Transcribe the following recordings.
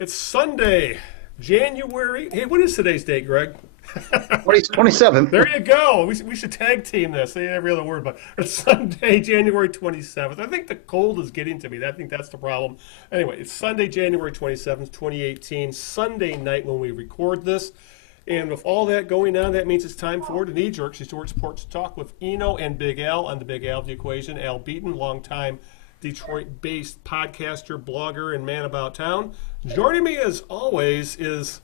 It's Sunday, January. Hey, what is today's date, Greg? 27th. There you go. We should tag team this. Say every other word, but it's Sunday, January 27th. I think the cold is getting to me. I think that's the problem. Anyway, it's Sunday, January 27th, 2018, Sunday night when we record this. And with all that going on, that means it's time for the Knee Jerks, Historic Sports Talk with Eno and Big Al on the Big Al of the equation. Al Beaton, longtime Detroit-based podcaster, blogger, and man about town. Joining me, as always, is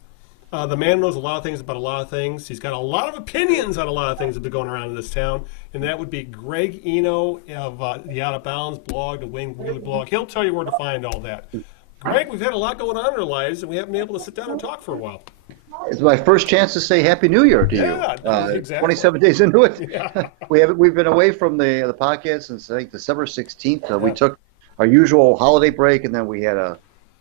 the man who knows a lot of things about a lot of things. He's got a lot of opinions on a lot of things that have been going around in this town, and that would be Greg Eno of the Out of Bounds blog, the Wayne Wheeler blog. He'll tell you where to find all that. Greg, we've had a lot going on in our lives, and we haven't been able to sit down and talk for a while. It's my first chance to say Happy New Year to you. Exactly. 27 days into it. Yeah. We've been away from the podcast since I think December 16th. We took our usual holiday break, and then we had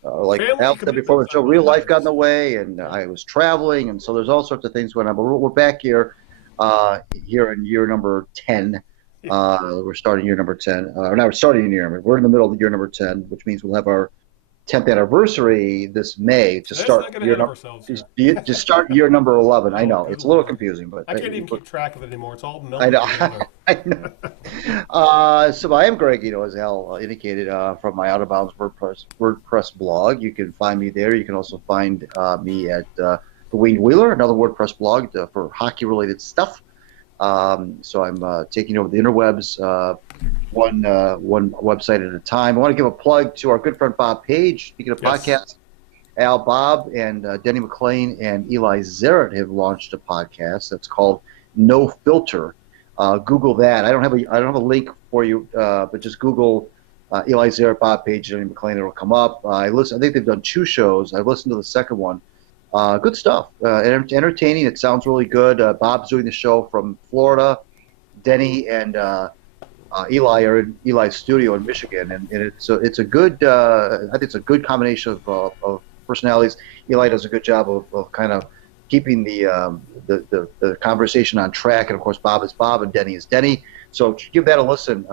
like Al said before the show, real life got in the way, and I was traveling, and so there's all sorts of things going on. But we're back here in year number 10. We're starting year number 10. Now we're starting in year. We're in the middle of year number 10, which means we'll have our 10th anniversary this May to start year number 11. I know it's a little confusing, but I can't even keep track of it anymore. It's all I melted know. together. I know. So I am Greg, as Al indicated, from my Out of Bounds WordPress blog. You can find me there. You can also find me at the Wayne Wheeler, another WordPress blog for hockey-related stuff. So I'm taking over the interwebs one website at a time. I want to give a plug to our good friend Bob Page. Speaking of podcasts, Al, Bob, and Denny McClain and Eli Zaret have launched a podcast that's called No Filter. Google that. I don't have a link for you, but just Google Eli Zaret, Bob Page, Denny McClain. It'll come up. I think they've done 2 shows. I've listened to the second one. Good stuff. Entertaining. It sounds really good. Bob's doing the show from Florida. Denny and Eli are in Eli's studio in Michigan, and it's a good. I think it's a good combination of personalities. Eli does a good job of kind of keeping the conversation on track, and of course Bob is Bob and Denny is Denny. So give that a listen.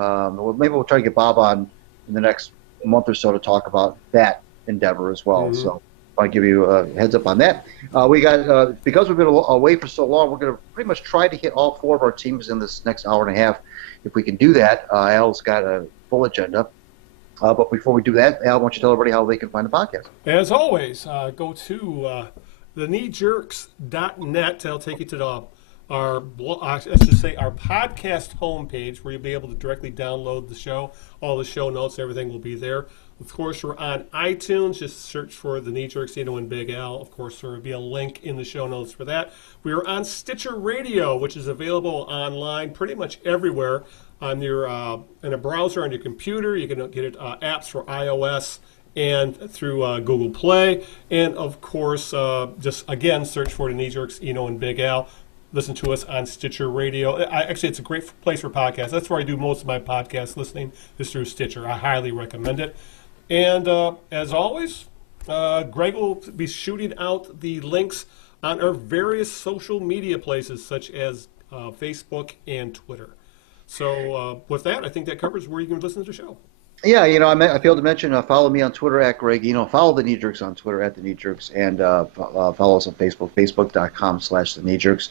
Maybe we'll try to get Bob on in the next month or so to talk about that endeavor as well. Mm-hmm. So I'll give you a heads up on that. We got because we've been away for so long, we're going to pretty much try to hit all 4 of our teams in this next hour and a half. If we can do that, Al's got a full agenda. But before we do that, Al, why don't you tell everybody how they can find the podcast? As always, go to thekneejerks.net. That'll take you to our podcast homepage, where you'll be able to directly download the show. All the show notes, everything will be there. Of course, we're on iTunes. Just search for the Knee Jerks, Eno and Big Al. Of course, there will be a link in the show notes for that. We are on Stitcher Radio, which is available online pretty much everywhere on your in a browser on your computer. You can get it apps for iOS and through Google Play. And of course, just again, search for the Knee Jerks, Eno and Big Al. Listen to us on Stitcher Radio. Actually, it's a great place for podcasts. That's where I do most of my podcast listening, is through Stitcher. I highly recommend it. And as always, Greg will be shooting out the links on our various social media places, such as Facebook and Twitter. So with that, I think that covers where you can listen to the show. Yeah, I failed to mention, follow me on Twitter at Greg Eno. Follow the Knee Jerks on Twitter at the Knee Jerks, and follow us on Facebook, facebook.com/the Knee Jerks.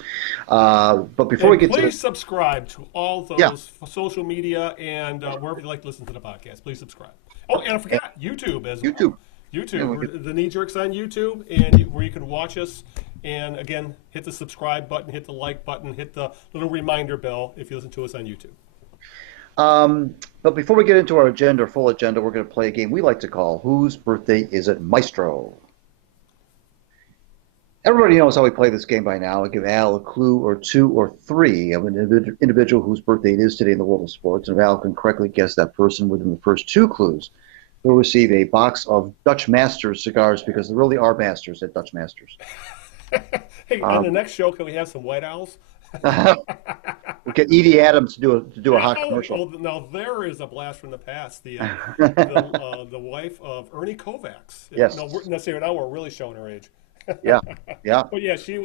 But before we get to please subscribe to all those social media and wherever you like to listen to the podcast. Please subscribe. Oh, and I forgot YouTube as well. YouTube, the Knee Jerks on YouTube, and where you can watch us. And again, hit the subscribe button, hit the like button, hit the little reminder bell if you listen to us on YouTube. But before we get into our full agenda, we're going to play a game we like to call Whose Birthday Is It, Maestro? Everybody knows how we play this game by now. I'll give Al a clue or 2 or 3 of an individual whose birthday it is today in the world of sports. And if Al can correctly guess that person within the first 2 clues, he'll receive a box of Dutch Masters cigars, because there really are masters at Dutch Masters. Hey, on the next show, can we have some White Owls? We get Edie Adams to do a hot commercial. Now there is a blast from the past. The wife of Ernie Kovacs. Yes. No, we're really showing her age. Yeah. But yeah, she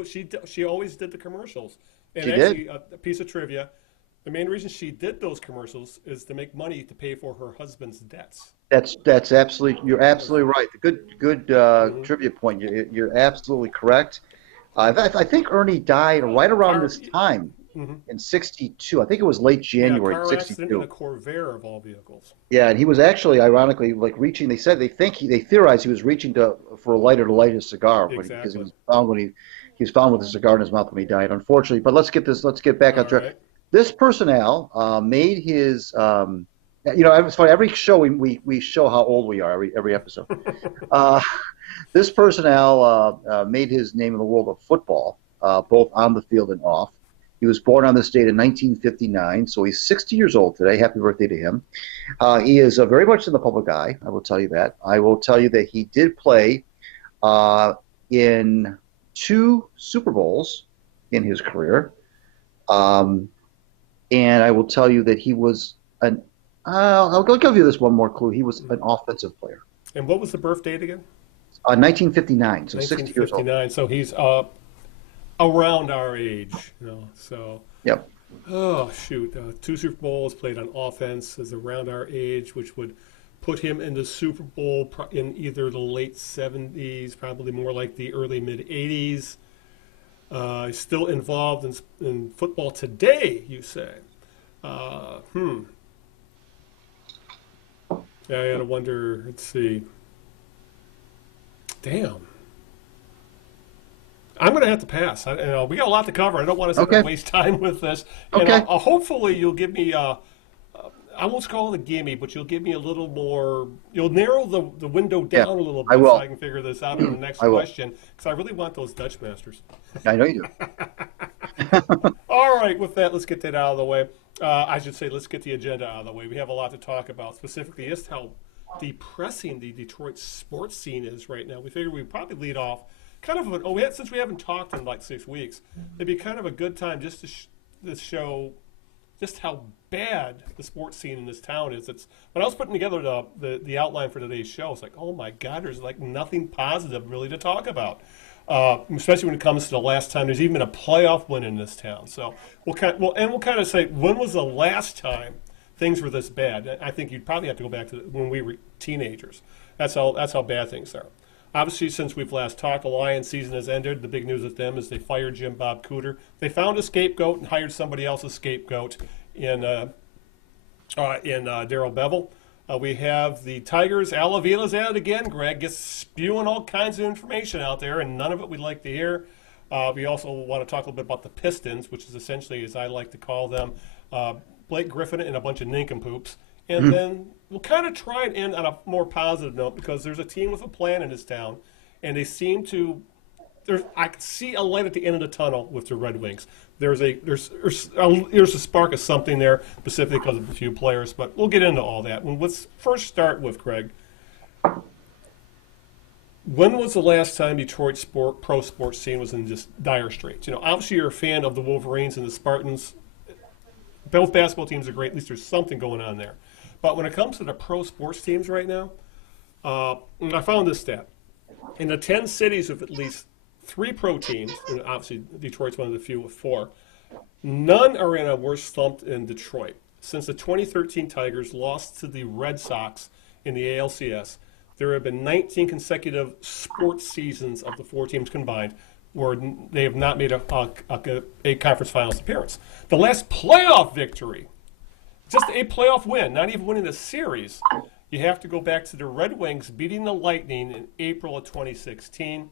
always did the commercials. And She actually, did. a piece of trivia: The main reason she did those commercials is to make money to pay for her husband's debts. That's absolutely, you're absolutely right. Good Mm-hmm. trivia point. You're absolutely correct. I think Ernie died right around this time Mm-hmm. in '62. I think it was late Yeah, January car accident in a '62. Corvair of all vehicles. Yeah, and he was actually, ironically, like reaching. They said they theorized he was reaching for a lighter to light his cigar because he Exactly. was found he was found with a cigar in his mouth when he died. Unfortunately, but let's get back on All track. right. This personnel made his. It's funny. Every show we show how old we are every episode. Uh, this personnel made his name in the world of football, both on the field and off. He was born on this date in 1959, so he's 60 years old today. Happy birthday to him. He is very much in the public eye, I will tell you that. I will tell you that he did play in 2 Super Bowls in his career. Um, and I will tell you that he was I'll give you this one more clue. He was an offensive player. And what was the birth date again? 1959, so 60 years old. 1959. So he's around our age, So, Yep. oh shoot, 2 Super Bowls played on offense is around our age, which would put him in the Super Bowl in either the late 70s, probably more like the early mid 80s. He's still involved in football today, you say? Yeah, I gotta wonder. Let's see. Damn. I'm going to have to pass. We got a lot to cover. I don't want to sit there and Okay. waste time with this. And Okay. hopefully you'll give me, I won't call it a gimme, but you'll give me a little more, you'll narrow the window Yeah, down a little I bit so will. I can figure this out in the next I will. question, because I really want those Dutch Masters. I know you do. All right, with that, let's get that out of the way. I should say, let's get the agenda out of the way. We have a lot to talk about, specifically just how depressing the Detroit sports scene is right now. We figured we'd probably lead off kind of since we haven't talked in like 6 weeks, it'd be kind of a good time just to show just how bad the sports scene in this town is. It's when I was putting together the outline for today's show, it's like, oh my God, there's like nothing positive really to talk about. Especially when it comes to the last time there's even a playoff win in this town. So we'll kind of say, when was the last time things were this bad? I think you'd probably have to go back to when we were teenagers. That's how bad things are. Obviously, since we've last talked, the Lions season has ended. The big news with them is they fired Jim Bob Cooter. They found a scapegoat and hired somebody else's scapegoat in Darrell Bevell. We have the Tigers. Al Avila's at it again. Greg gets spewing all kinds of information out there, and none of it we'd like to hear. We also want to talk a little bit about the Pistons, which is essentially, as I like to call them, Blake Griffin and a bunch of nincompoops. And then we'll kind of try and end on a more positive note, because there's a team with a plan in this town, and they seem to. I can see a light at the end of the tunnel with the Red Wings. There's a spark of something there, specifically because of a few players. But we'll get into all that. Let's first start with Craig. When was the last time Detroit pro sports scene was in just dire straits? Obviously you're a fan of the Wolverines and the Spartans. Both basketball teams are great. At least there's something going on there. But when it comes to the pro sports teams right now, I found this stat. In the 10 cities with at least 3 pro teams, and obviously Detroit's one of the few with 4, none are in a worse slump than Detroit. Since the 2013 Tigers lost to the Red Sox in the ALCS, there have been 19 consecutive sports seasons of the 4 teams combined where they have not made a conference finals appearance. The last playoff victory, just a playoff win, not even winning a series, you have to go back to the Red Wings beating the Lightning in April of 2016.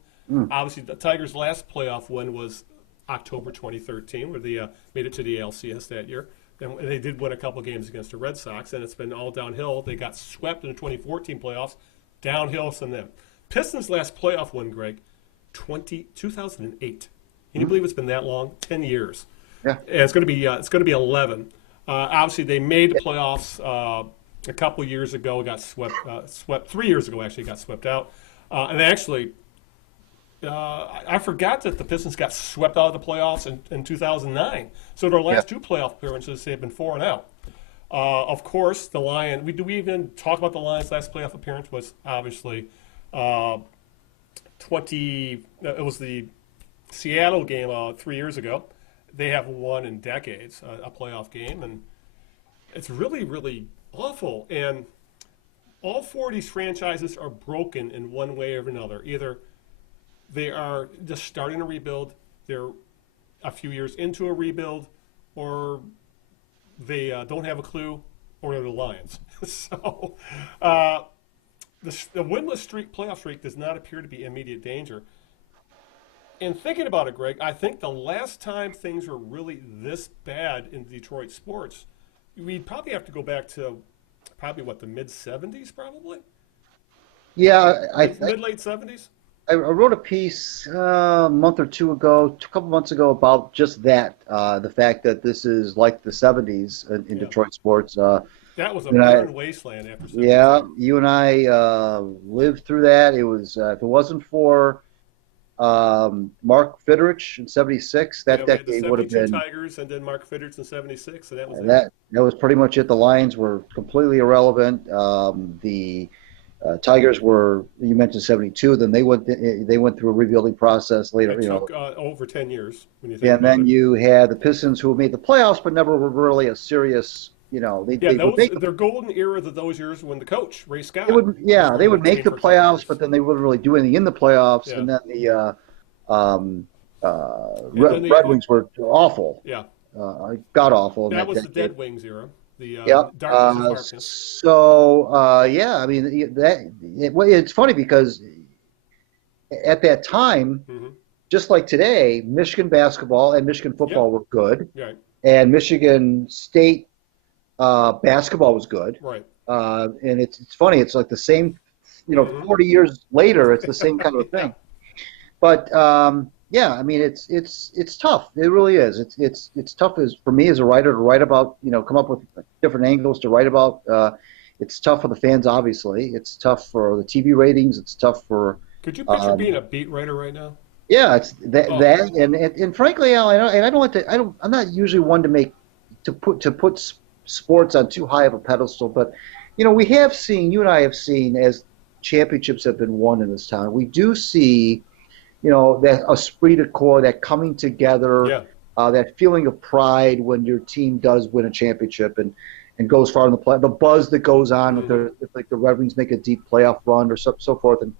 Obviously, the Tigers' last playoff win was October 2013, where they made it to the ALCS that year. And they did win a couple games against the Red Sox, and it's been all downhill. They got swept in the 2014 playoffs, downhill from them. Pistons' last playoff win, Greg, 2008. Can you believe it's been that long? 10 years. Yeah. And it's going to be 11. Obviously, they made the playoffs a couple years ago. Got swept 3 years ago. Actually, got swept out. And actually, I forgot that the Pistons got swept out of the playoffs in 2009. So their last 2 playoff appearances, they've been 4-0. Of course, the Lions. Do we even talk about the Lions' last playoff appearance? Was obviously It was the Seattle game 3 years ago. they haven't won in decades a playoff game, and it's really, really awful. And all four of these franchises are broken in one way or another. Either they are just starting a rebuild, they're a few years into a rebuild, or they don't have a clue, or they're the Lions. So the winless streak, playoff streak, does not appear to be immediate danger. And thinking about it, Greg, I think the last time things were really this bad in Detroit sports, we'd probably have to go back to the mid-'70s, probably? Yeah, Mid-late 70s? I wrote a piece a month or two ago, a couple months ago, about just that, the fact that this is like the 70s in Detroit sports. That was a barren wasteland after 72. Yeah, you and I lived through that. It was, if it wasn't for Mark Fidrich in '76, that decade would have been Tigers, and then Mark Fidrich in '76, and that was that was pretty much it. The Lions were completely irrelevant. The Tigers were, you mentioned '72. Then they went through a rebuilding process later. It took over 10 years. When you think and then you had the Pistons, who made the playoffs but never were really a serious. Their golden era of those years when the coach Ray Scott. They would make the playoffs, but then they wouldn't really do anything in the playoffs. Yeah. And then the Red Wings were awful. Yeah, god awful. That was the Dead Wings era. Darkness. I mean it's funny because at that time, just like today, Michigan basketball and Michigan football were good, right. And Michigan State basketball was good, right? And it's funny. It's like the same, 40 years later, it's the same kind of thing. But I mean, it's tough. It really is. It's tough for me as a writer to write about. Come up with different angles to write about. It's tough for the fans, obviously. It's tough for the TV ratings. It's tough for. Could you picture being a beat writer right now? Yeah, it's that, and frankly, Al, I'm not usually one to put sports on too high of a pedestal, but we have seen, you and I have seen, as championships have been won in this town, we do see that esprit de corps, that coming together, that feeling of pride when your team does win a championship and goes far in the play, the buzz that goes on if the Red Wings make a deep playoff run or so forth. And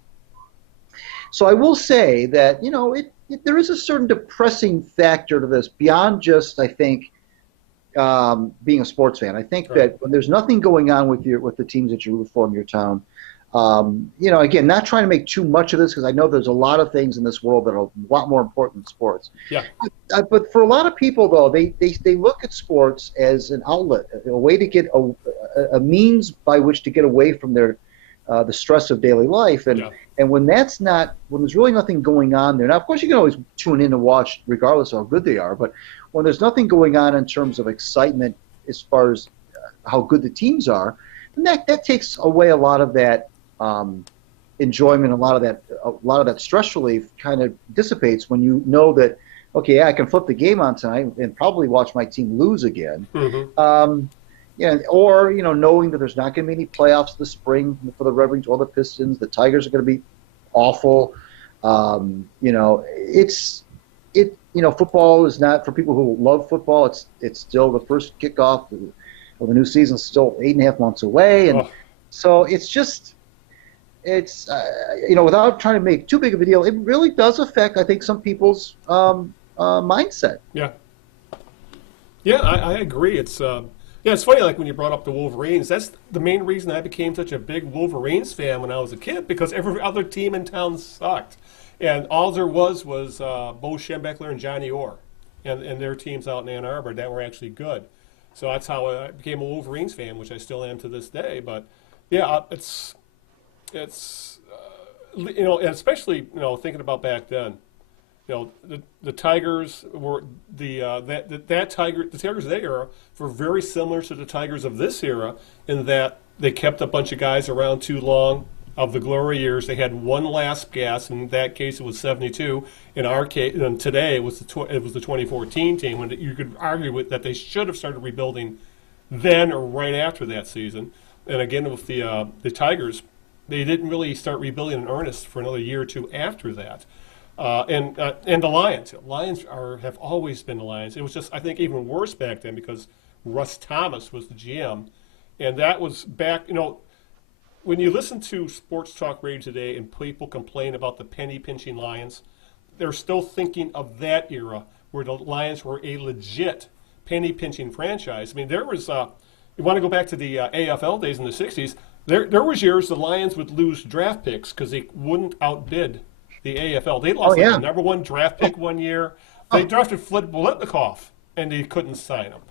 so I will say that there is a certain depressing factor to this beyond just, I think, being a sports fan. I think that when there's nothing going on with the teams that you root for in your town, again, not trying to make too much of this because I know there's a lot of things in this world that are a lot more important than sports. Yeah. But for a lot of people, though, they look at sports as an outlet, a way to get a means by which to get away from their the stress of daily life. And when there's really nothing going on there. Now, of course, you can always tune in and watch regardless of how good they are. But when there's nothing going on in terms of excitement as far as how good the teams are, then that takes away a lot of that enjoyment, a lot of that stress relief kind of dissipates when you know that, okay, I can flip the game on tonight and probably watch my team lose again. Or knowing that there's not going to be any playoffs this spring for the Red Wings or the Pistons, the Tigers are going to be awful. Football is not for people who love football. It's still the first kickoff of the new season, still 8.5 months away, and so it's just without trying to make too big of a deal, it really does affect, I think, some people's mindset. Yeah, I agree. It's funny, like when you brought up the Wolverines, that's the main reason I became such a big Wolverines fan when I was a kid, because every other team in town sucked. And all there was Bo Schembechler and Johnny Orr and their teams out in Ann Arbor that were actually good. So that's how I became a Wolverines fan, which I still am to this day. But, yeah, it's especially, thinking about back then. The Tigers were the Tigers of that era were very similar to the Tigers of this era in that they kept a bunch of guys around too long. Of the glory years, they had one last gasp. In that case, it was '72. In our case, and today it was the 2014 team. When you could argue with that they should have started rebuilding then or right after that season. And again, with the Tigers, they didn't really start rebuilding in earnest for another year or two after that. And the Lions. Lions have always been the Lions. It was just, I think, even worse back then because Russ Thomas was the GM, and that was back. When you listen to sports talk radio today and people complain about the penny pinching Lions, they're still thinking of that era where the Lions were a legit penny pinching franchise. I mean, there was. You want to go back to the AFL days in the '60s? There was years the Lions would lose draft picks because they wouldn't outbid the AFL. They lost the number one draft pick one year. They drafted Flip Bolitnikoff, and they couldn't sign him.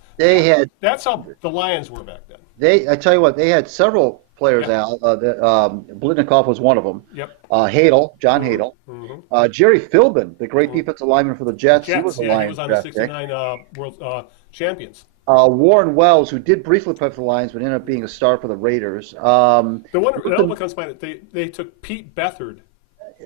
That's how the Lions were back then. I tell you what, they had several players out. Bolitnikoff was one of them. Yep. John Hadel. Mm-hmm. Jerry Philbin, the great defensive lineman for the Jets. He was a Lions he was on the '69 World Champions. Warren Wells, who did briefly play for the Lions, but ended up being a star for the Raiders. The one that comes to mind, they took Pete Beathard.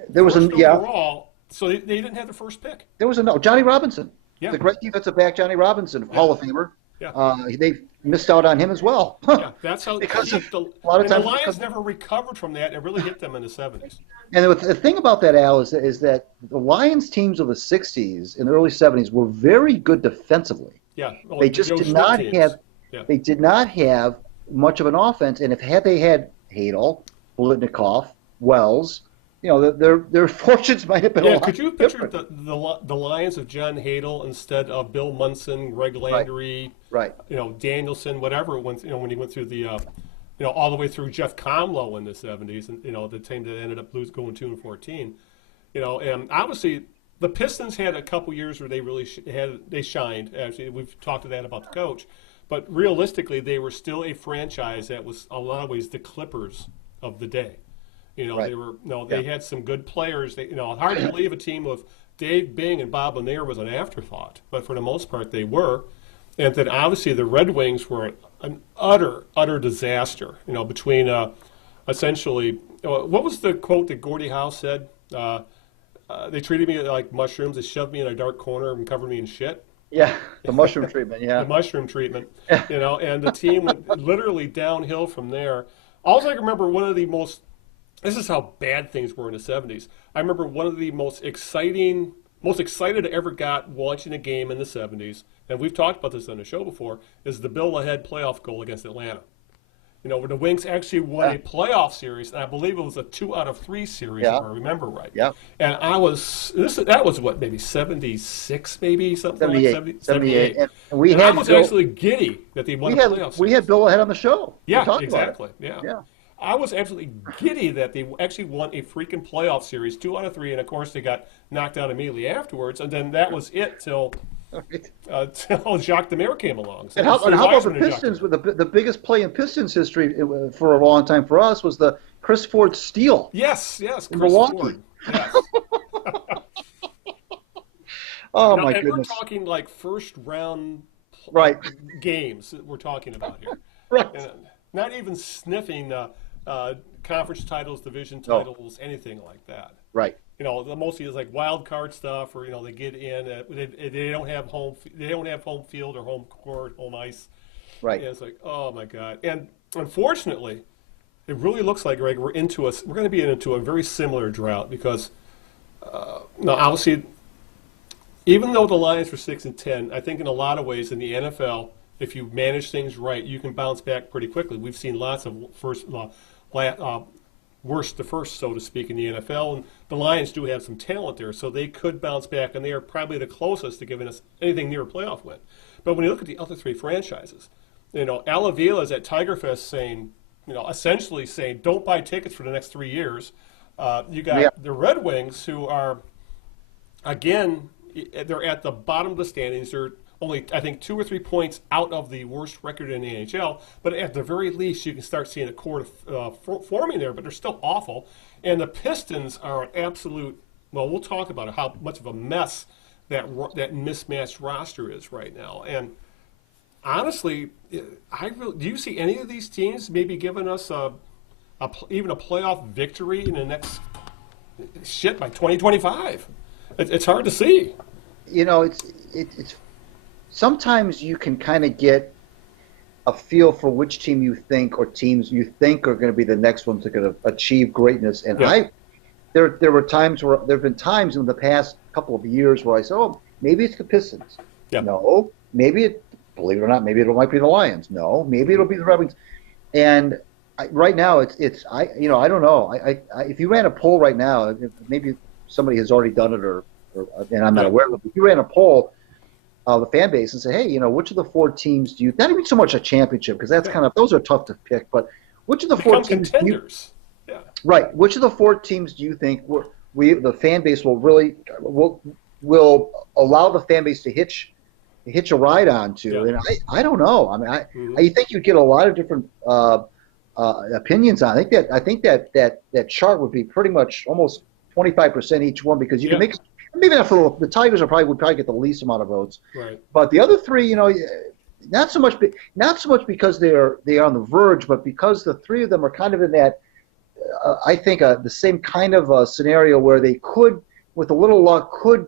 There was overall, so they didn't have the first pick. There was Johnny Robinson. Yeah. The great defensive back, Johnny Robinson, Hall of Famer. Yeah. They missed out on him as well. Yeah, that's how because the Lions never recovered from that and really hit them in the '70s. And the thing about that, Al, is that the Lions teams of the '60s and the early '70s were very good defensively. Yeah, they just did not have. Yeah. They did not have much of an offense, and had they had Hadel, Bolitnikoff, Wells, their fortunes might have been a lot could you picture the Lions of John Hadel instead of Bill Munson, Greg Landry, right. Danielson, whatever, when he went through the, all the way through Jeff Comlow in the '70s, and the team that ended up going 2-14, and obviously the Pistons had a couple years where they really they shined. Actually, we've talked to that about the coach, but realistically, they were still a franchise that was a lot of ways the Clippers of the day. They had some good players. Hard to believe a team of Dave Bing and Bob Lanier was an afterthought, but for the most part they were. And then obviously the Red Wings were an utter disaster. Between essentially, what was the quote that Gordie Howe said? They treated me like mushrooms. They shoved me in a dark corner and covered me in shit. Yeah, the mushroom treatment. Yeah, the mushroom treatment. And the team went literally downhill from there. Also, I remember one of the most. This is how bad things were in the '70s. I remember one of the most excited I ever got watching a game in the '70s, and we've talked about this on the show before, is the Bill Ahead playoff goal against Atlanta. Where the Wings actually won a playoff series, and I believe it was a 2-out-of-3 series, if I remember right. Yeah. And that was what, maybe 76, maybe something 78, like 78. And I was actually giddy that they won a playoff series. We had Bill Ahead on the show. Yeah, exactly. Yeah. I was absolutely giddy that they actually won a freaking playoff series, 2-out-of-3, and of course they got knocked out immediately afterwards, and then that was it till Jacques Demers came along. So and how about the Pistons? The biggest play in Pistons history for a long time for us was the Chris Ford steal. Yes, Chris Milwaukee. Ford. Yes. Oh my goodness! We're talking like first round games that we're talking about here. Right. And not even sniffing conference titles, division titles, anything like that. Right. The mostly is like wild card stuff, or they get in. They don't have home field or home court, home ice. Right. And it's like, oh my God. And unfortunately, it really looks like, Greg, we're going to be into a very similar drought because now obviously, even though the Lions were 6-10, I think in a lot of ways in the NFL, if you manage things right, you can bounce back pretty quickly. We've seen lots of worst to first, so to speak, in the NFL, and the Lions do have some talent there, so they could bounce back, and they are probably the closest to giving us anything near a playoff win. But when you look at the other three franchises, Al Avila is at Tiger Fest saying, essentially saying, don't buy tickets for the next 3 years. You got the Red Wings, who are, again, they're at the bottom of the standings. They're only, I think, 2 or 3 points out of the worst record in the NHL. But at the very least, you can start seeing a core forming there, but they're still awful. And the Pistons are an absolute, well, we'll talk about it, how much of a mess that mismatched roster is right now. And honestly, do you see any of these teams maybe giving us even a playoff victory in the next, by 2025? It's hard to see. It's sometimes you can kind of get a feel for which team you think or teams you think are going to be the next ones that are going to achieve greatness. And there were times where there have been times in the past couple of years where I said, oh, maybe it's the Pistons. Yeah. No, believe it or not, maybe it might be the Lions. No, maybe it'll be the Red Wings. And right now, I don't know. If you ran a poll right now, maybe somebody has already done it, and I'm not aware of it. But if you ran a poll of the fan base and say, hey, which of the four teams do you? Not even so much a championship, because that's those are tough to pick. But which of the four teams? Contenders. Right. Which of the four teams do you think the fan base will allow the fan base to hitch a ride onto? Yeah. And I don't know. I mean, I think you'd get a lot of different opinions on it. I think that chart would be pretty much almost 25% each one, because you can make maybe not for the Tigers would probably get the least amount of votes. Right. But the other three, not so much because they are on the verge, but because the three of them are kind of in that. I think the same kind of scenario where they could, with a little luck, could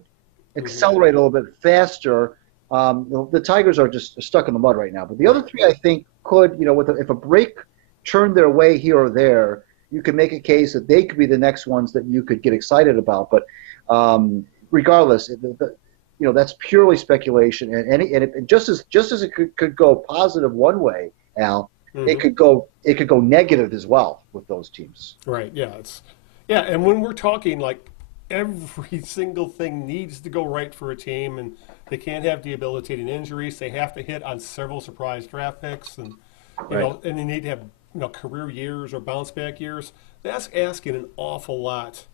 accelerate a little bit faster. The Tigers are just stuck in the mud right now. But the other three, I think, could, if a break turned their way here or there, you could make a case that they could be the next ones that you could get excited about. But regardless, that's purely speculation. And it, just as it could go positive one way, Al, it could go negative as well with those teams. Right. Yeah. And when we're talking like every single thing needs to go right for a team, and they can't have debilitating injuries. They have to hit on several surprise draft picks, and and they need to have career years or bounce back years. That's asking an awful lot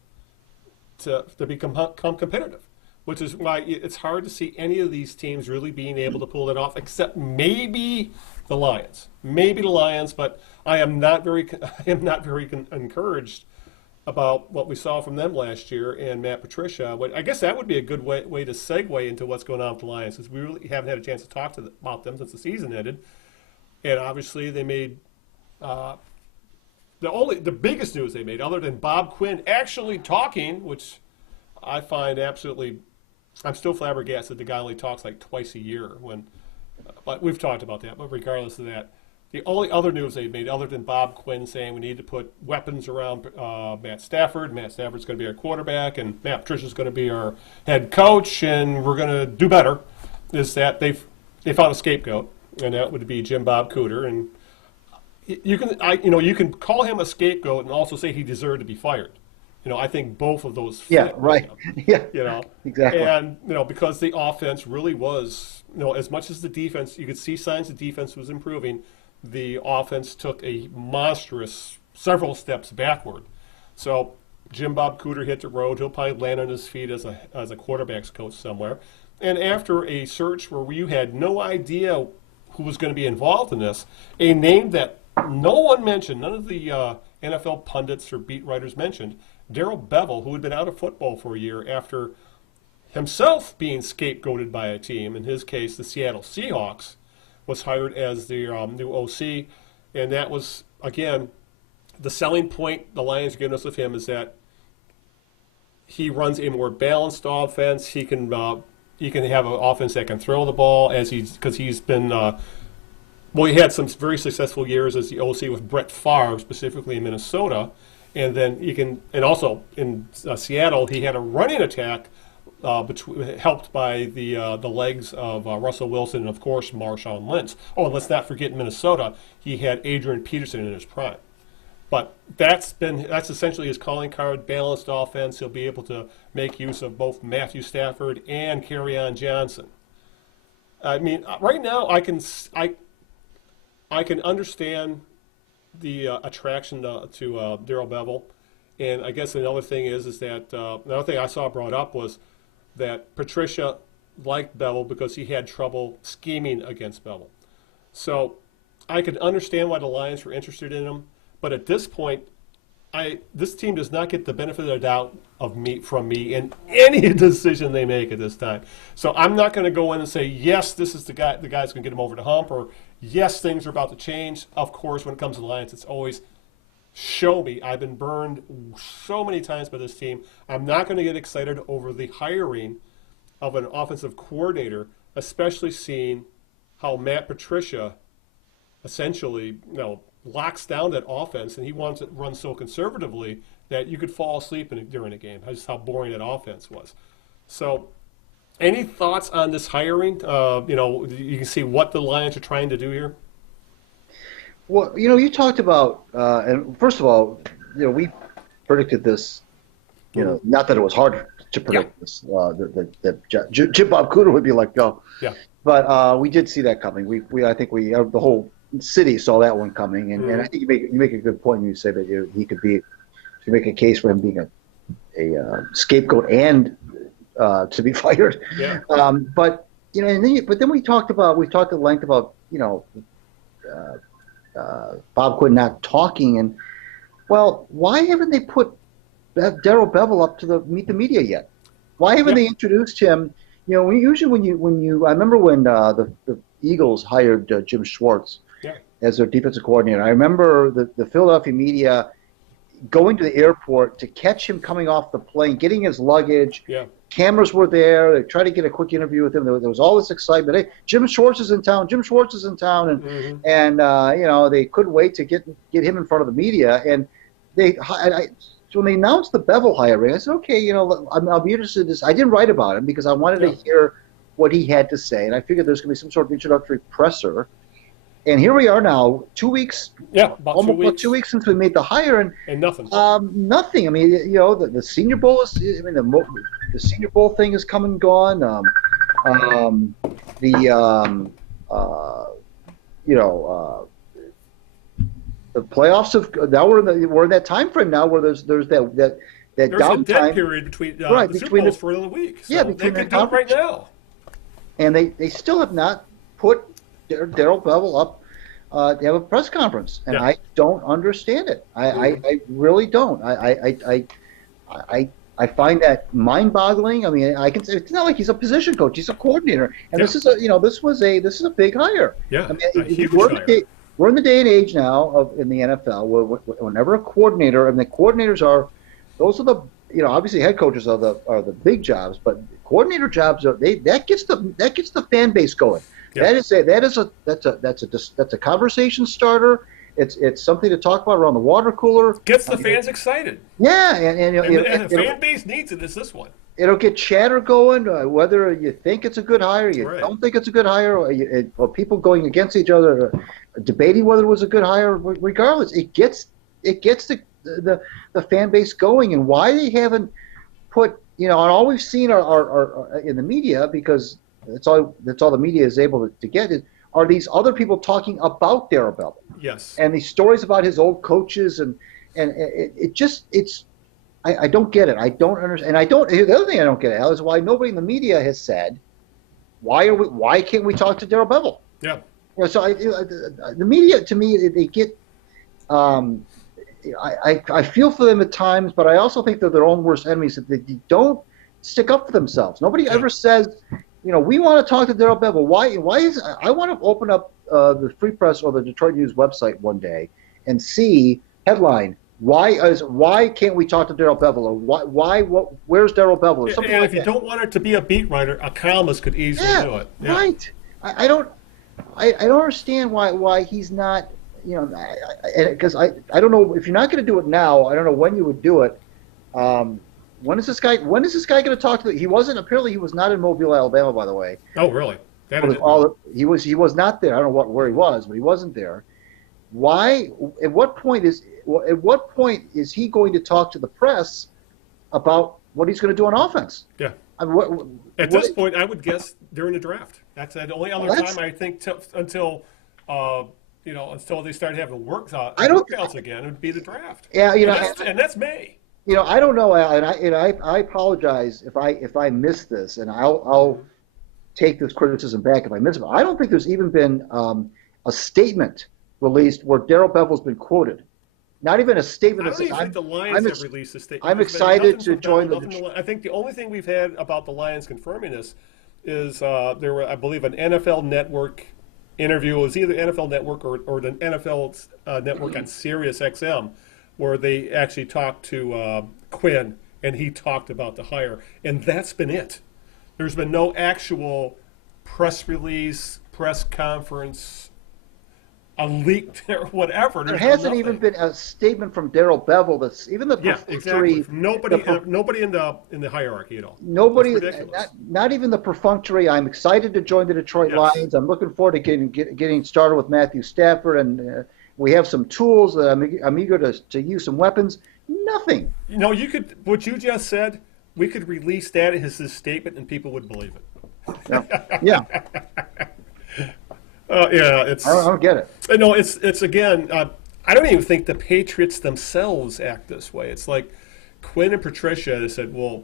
to become competitive, which is why it's hard to see any of these teams really being able to pull it off, except maybe the Lions. But I am not very encouraged about what we saw from them last year and Matt Patricia. I guess that would be a good way to segue into what's going on with the Lions, because we really haven't had a chance to talk about them since the season ended. And obviously they made the biggest news they made, other than Bob Quinn actually talking, which I find absolutely. I'm still flabbergasted the guy only talks like twice a year. But we've talked about that. But regardless of that, the only other news they made, other than Bob Quinn saying we need to put weapons around Matt Stafford. Matt Stafford's going to be our quarterback, and Matt Patricia's going to be our head coach, and we're going to do better, is that they found a scapegoat, and that would be Jim Bob Cooter. And you can call him a scapegoat and also say he deserved to be fired. I think both of those fit. Yeah, right. Yeah, exactly. And, because the offense really was, as much as the defense, you could see signs the defense was improving, the offense took a monstrous several steps backward. So Jim Bob Cooter hit the road. He'll probably land on his feet as a quarterback's coach somewhere. And after a search where you had no idea who was going to be involved in this, a name that no one mentioned, none of the NFL pundits or beat writers mentioned, Darrell Bevell, who had been out of football for a year after himself being scapegoated by a team, in his case the Seattle Seahawks, was hired as the new OC. And that was, again, the selling point the Lions are giving us with him is that he runs a more balanced offense. He can have an offense that can throw the ball, because he's been he had some very successful years as the OC with Brett Favre, specifically in Minnesota. And then also in Seattle, he had a running attack helped by the legs of Russell Wilson and, of course, Marshawn Lynch. Oh, and let's not forget in Minnesota, he had Adrian Peterson in his prime. But that's essentially his calling card, balanced offense. He'll be able to make use of both Matthew Stafford and Kerryon Johnson. I mean, right now I can understand the attraction to Darrell Bevell. And I guess another thing is that another thing I saw brought up was that Patricia liked Bevell because he had trouble scheming against Bevell. So I could understand why the Lions were interested in him, but at this point, this team does not get the benefit of the doubt from me in any decision they make at this time. So I'm not going to go in and say, yes, this is the guy's going to get him over the hump, or yes, things are about to change. Of course, when it comes to the Lions, it's always show me. I've been burned so many times by this team. I'm not going to get excited over the hiring of an offensive coordinator, especially seeing how Matt Patricia essentially, locks down that offense, and he wants it run so conservatively that you could fall asleep during a game. That's how boring that offense was. So, any thoughts on this hiring? You can see what the Lions are trying to do here. Well, you talked about, and first of all, we predicted this. Not that it was hard to predict this. That Jim Bob Cooter would be like, go. Yeah. But we did see that coming. I think the whole city saw that one coming, and I think you make a good point when you say that he could make a case for him being a scapegoat and to be fired. Yeah. But then we talked at length about Bob Quinn not talking, and why haven't they put Darrell Bevell up to meet the media yet? Why haven't they introduced him? Usually when you I remember when the Eagles hired Jim Schwartz as their defensive coordinator. I remember the Philadelphia media going to the airport to catch him coming off the plane, getting his luggage. Yeah. Cameras were there. They tried to get a quick interview with him. There was all this excitement. Hey, Jim Schwartz is in town. Jim Schwartz is in town, and they couldn't wait to get him in front of the media. And so when they announced the Bevell hiring, I said, okay, I'll be interested in this. I didn't write about him because I wanted to hear what he had to say, and I figured there's going to be some sort of introductory presser. And here we are now, 2 weeks. Yeah, about 2 weeks. About 2 weeks since we made the hire, and nothing. Nothing. I mean, the Senior Bowl is. I mean, the Senior Bowl thing is come and gone. The playoffs have now we're in that time frame now where there's that there's downtime a dead period between the Super Bowls for another week. So they could do it right now. And they still have not put Darrell Bevell up to have a press conference, and I don't understand it. I really don't. I find that mind-boggling. I mean, I can say it's not like he's a position coach; he's a coordinator, and this is a big hire. Yeah, I mean, we're in the day and age now in the NFL where whenever a coordinator, and the coordinators those are the obviously head coaches are the big jobs, but coordinator jobs that gets the fan base going. Yeah. That's a conversation starter. It's something to talk about around the water cooler. Gets the fans excited. Yeah, and the fan base needs it. It's this one. It'll get chatter going, whether you think it's a good hire, you don't think it's a good hire, or people going against each other, debating whether it was a good hire. Regardless, it gets the fan base going, and why they haven't put and all we've seen are in the media, because that's all the media is able to get are these other people talking about Darrell Bevell. Yes. And these stories about his old coaches and I don't get it. I don't understand. And the other thing I don't get, Al, is why nobody in the media has said, why can't we talk to Darrell Bevell? Yeah. So the media, to me, they get. I feel for them at times, but I also think they're their own worst enemies if they don't stick up for themselves. Nobody ever says, we want to talk to Darrell Bevell. Why is I want to open up the Free Press or the Detroit News website one day and see headline. Why can't we talk to Darrell Bevell? Or where's Darrell Bevell? Or something and like if you don't want it to be a beat writer, a columnist could easily do it. Yeah, right. I don't understand why he's not. Because I don't know if you're not going to do it now. I don't know when you would do it. When is this guy going to talk to? He was not in Mobile, Alabama, by the way. Oh, really? He was not there. I don't know where he was, but he wasn't there. Why? At what point is he going to talk to the press about what he's going to do on offense? Yeah. At this point, I would guess during the draft. That's the only other time I think until they start having workouts again. It would be the draft. Yeah, and that's May. I don't know, and I apologize if I missed this, and I'll take this criticism back if I miss it. I don't think there's even been a statement released where Darrell Bevell's been quoted. Not even a statement. I don't even think the Lions have released a statement. I'm excited to join the. I think the only thing we've had about the Lions confirming this is there were, I believe, an NFL Network interview. It was either NFL Network or the NFL Network on Sirius XM, where they actually talked to Quinn, and he talked about the hire, and that's been it. There's been no actual press release, press conference, a leak or whatever. There There's hasn't nothing. even been a statement from Darrell Bevell that's even the Yeah, exactly. perfunctory. Nobody in the hierarchy at all. Nobody, It's ridiculous. not even the perfunctory. I'm excited to join the Detroit Yes. Lions. I'm looking forward to getting started with Matthew Stafford, and we have some tools that I'm eager to use some weapons. Nothing. You could what you just said. We could release that as his statement, and people would believe it. Yeah, Yeah, it's. I don't get it. No, it's again. I don't even think the Patriots themselves act this way. It's like Quinn and Patricia. They said, "Well,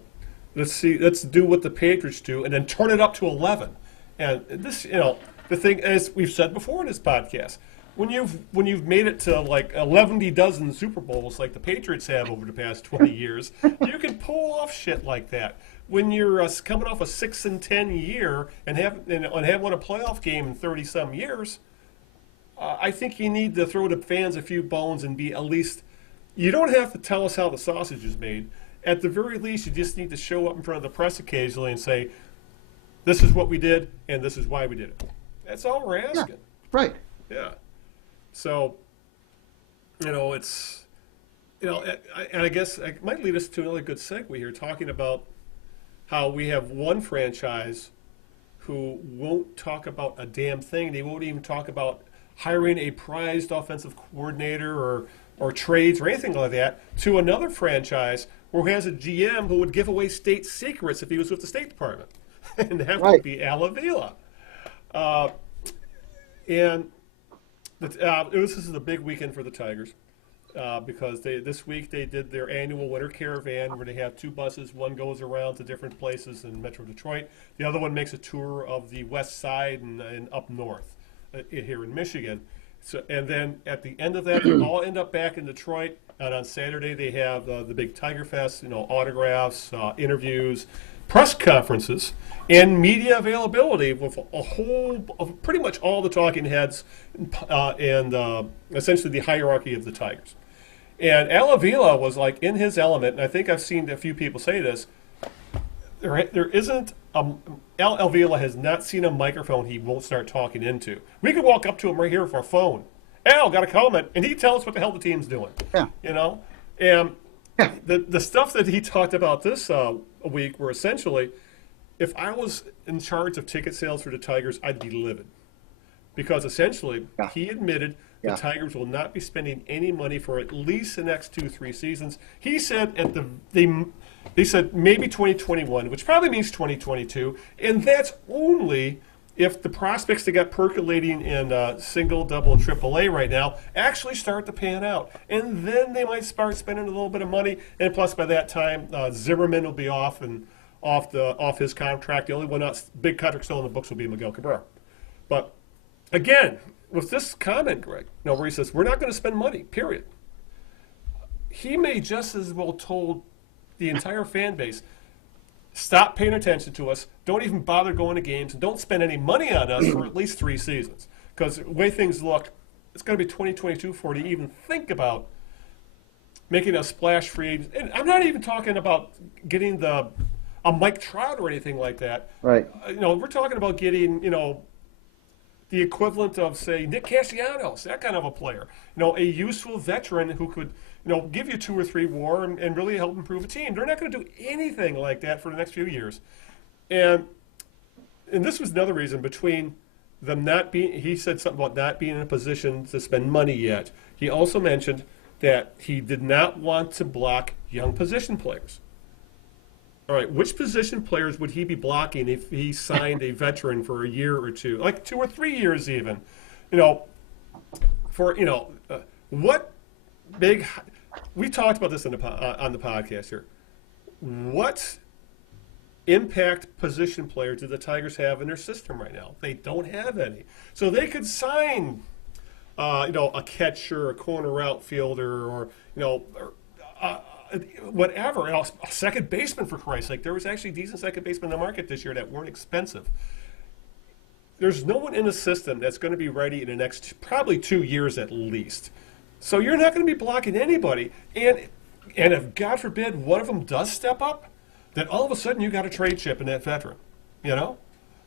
let's do what the Patriots do, and then turn it up to 11." And this, the thing, as we've said before in this podcast, when you've made it to like 11 dozen Super Bowls like the Patriots have over the past 20 years, you can pull off shit like that. When you're coming off a 6-10 year and have won a playoff game in 30 some years, I think you need to throw the fans a few bones and be at least. You don't have to tell us how the sausage is made. At the very least, you just need to show up in front of the press occasionally and say, "This is what we did, and this is why we did it." That's all we're asking. Right. Yeah. So, it's, and I guess it might lead us to another good segue here, talking about how we have one franchise who won't talk about a damn thing. They won't even talk about hiring a prized offensive coordinator or trades or anything like that, to another franchise who has a GM who would give away state secrets if he was with the State Department. And that would be Al Avila. This is a big weekend for the Tigers because this week they did their annual winter caravan where they have two buses. One goes around to different places in Metro Detroit. The other one makes a tour of the west side and up north here in Michigan. So, and then at the end of that, they all end up back in Detroit. And on Saturday, they have the big Tiger Fest, autographs, interviews, press conferences, and media availability with a whole of pretty much all the talking heads and essentially the hierarchy of the Tigers. And Al Avila was like in his element, and I think I've seen a few people say this. There isn't Al Avila has not seen a microphone he won't start talking into. We could walk up to him right here with our phone. Al, got a comment, and he tells us what the hell the team's doing. Yeah. And the stuff that he talked about this week were essentially, if I was in charge of ticket sales for the Tigers, I'd be livid. Because essentially, he admitted the Tigers will not be spending any money for at least the next 2-3 seasons. He said they said maybe 2021, which probably means 2022, and that's only if the prospects that got percolating in single, double, and triple A right now actually start to pan out. And then they might start spending a little bit of money, and plus by that time, Zimmerman will be off his contract. The only one else, big contract still in the books will be Miguel Cabrera. But again, with this comment, Greg, where he says, we're not going to spend money, period. He may just as well told the entire fan base, stop paying attention to us, don't even bother going to games, and don't spend any money on us for at least 3 seasons. Because the way things look, it's going to be 2022 before you even think about making a splash free. And I'm not even talking about getting a Mike Trout or anything like that. Right. We're talking about getting, the equivalent of, say, Nick Castellanos, that kind of a player. A useful veteran who could, give you 2 or 3 WAR and really help improve a team. They're not going to do anything like that for the next few years. And this was another reason between them not being, he said something about not being in a position to spend money yet. He also mentioned that he did not want to block young position players. All right, which position players would he be blocking if he signed a veteran for a year or two, like 2 or 3 years even? What big? We talked about this on the podcast here. What impact position players do the Tigers have in their system right now? They don't have any, so they could sign, a catcher, a corner outfielder, or whatever, a second baseman, for Christ's sake. There was actually decent second basemen in the market this year that weren't expensive. There's no one in the system that's going to be ready in the next probably 2 years at least. So you're not going to be blocking anybody. And if, God forbid, one of them does step up, then all of a sudden you got a trade chip in that veteran,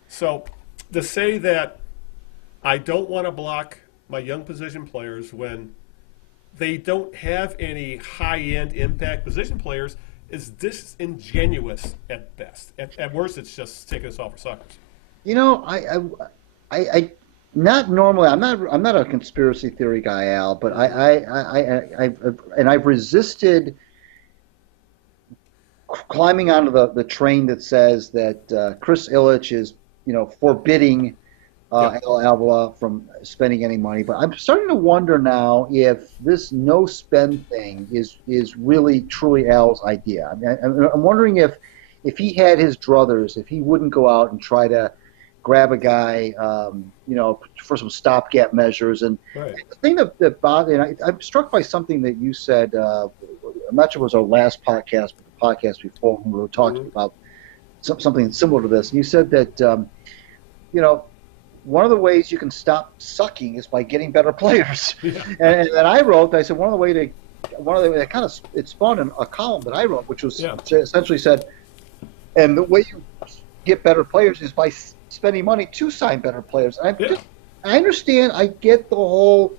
So to say that I don't want to block my young position players when they don't have any high-end impact position players is disingenuous at best. At worst, it's just taking us off for suckers. You know, I not normally. I'm not a conspiracy theory guy, Al. But I've resisted climbing onto the train that says that Chris Ilitch is, forbidding Al Avila from spending any money. But I'm starting to wonder now if this no spend thing is really truly Al's idea. I mean, I'm wondering if he had his druthers, if he wouldn't go out and try to grab a guy, for some stopgap measures. And Right. the thing that bothered, and I'm struck by something that you said. I'm not sure it was our last podcast, but the podcast before when we were talking about something similar to this. And you said that, one of the ways you can stop sucking is by getting better players. Yeah. And I said one of the way that kind of it spawned a column that I wrote, which was essentially said, and the way you get better players is by spending money to sign better players. I understand. I get the whole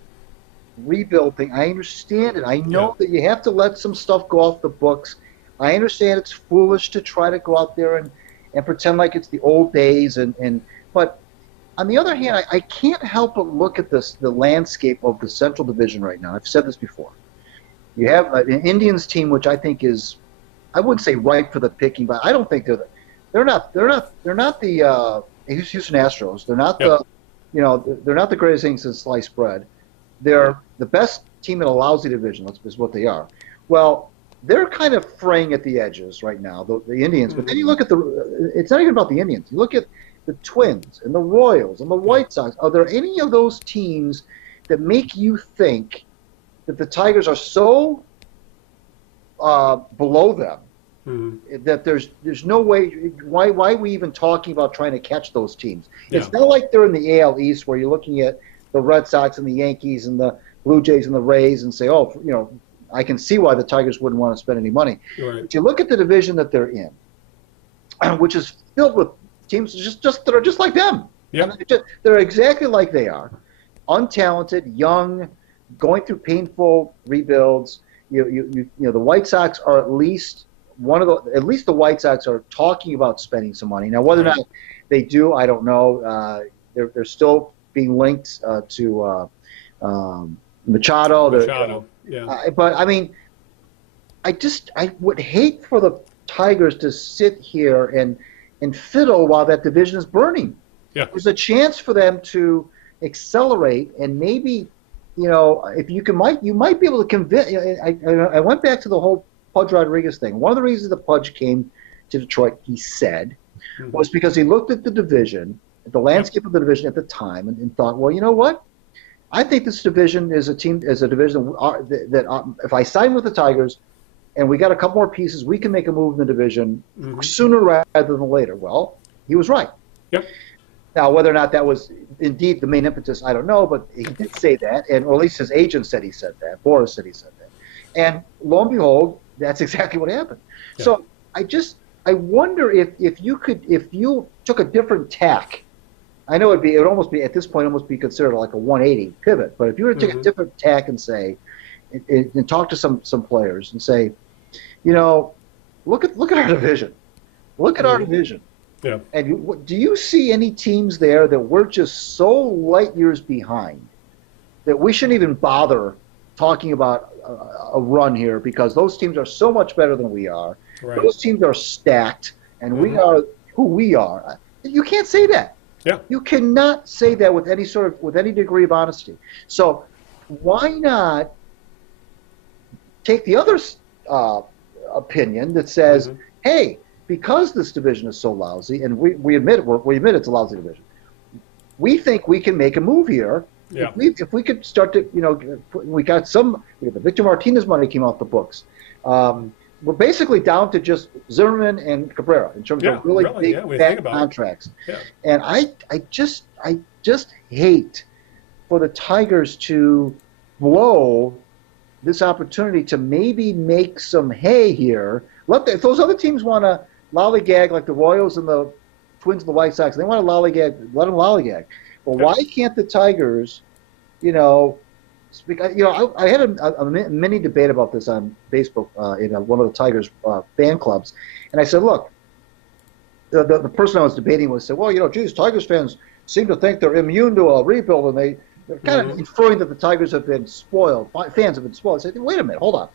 rebuild thing. I understand it. I know that you have to let some stuff go off the books. I understand it's foolish to try to go out there and pretend like it's the old days. But on the other hand, I can't help but look at the landscape of the Central Division right now. I've said this before. You have an Indians team, which I think is, I wouldn't say ripe for the picking, but I don't think they're not the Houston Astros. They're not they're not the greatest thing since sliced bread. They're the best team in a lousy division. Is what they are. Well, they're kind of fraying at the edges right now, the Indians. But then you look at it's not even about the Indians. You look at the Twins and the Royals and the White Sox. Are there any of those teams that make you think that the Tigers are so below them that there's no way? Why are we even talking about trying to catch those teams? Yeah. It's not like they're in the AL East where you're looking at the Red Sox and the Yankees and the Blue Jays and the Rays and say, I can see why the Tigers wouldn't want to spend any money. Right. But you look at the division that they're in, which is filled with teams that are just like them. Yep. I mean, they're exactly like they are, untalented, young, going through painful rebuilds. The White Sox are at least the White Sox are talking about spending some money. Now, whether or not they do, I don't know. They're still being linked to Machado. Yeah. But I mean, I would hate for the Tigers to sit here and fiddle while that division is burning. Yeah. There's a chance for them to accelerate, and maybe, if you might be able to convince. I went back to the whole Pudge Rodriguez thing. One of the reasons the Pudge came to Detroit, he said, was because he looked at the division, at the landscape of the division at the time, and thought, well, you know what? I think this division is a division that if I sign with the Tigers and we got a couple more pieces, we can make a move in the division sooner rather than later. Well, he was right. Yep. Now, whether or not that was indeed the main impetus, I don't know, but he did say that, or at least his agent said he said that. Boris said he said that. And lo and behold, that's exactly what happened. Yeah. So I wonder if you took a different tack. I know it would almost be at this point almost be considered like a 180 pivot. But if you were to take a different tack and say, and talk to some players and say, look at our division, look at our division. Yeah. And do you see any teams there that we're just so light years behind that we shouldn't even bother talking about a run here because those teams are so much better than we are. Right. Those teams are stacked, and we are who we are. You can't say that. Yeah. You cannot say that with any degree of honesty. So why not take the other opinion that says, hey, because this division is so lousy, and we admit it's a lousy division, we think we can make a move here. Yeah. If we could start to, we got the Victor Martinez money came off the books. We're basically down to just Zimmerman and Cabrera in terms of really big fat contracts. Yeah. And I just hate for the Tigers to blow this opportunity to maybe make some hay here. If those other teams want to lollygag like the Royals and the Twins and the White Sox, they want to lollygag, let them lollygag. But why can't the Tigers I had a mini debate about this on Facebook in one of the Tigers fan clubs, and I said, look, the person I was debating with said, well, geez, Tigers fans seem to think they're immune to a rebuild, and they're kind of inferring that the Tigers have been spoiled, fans have been spoiled. I said, wait a minute, hold on.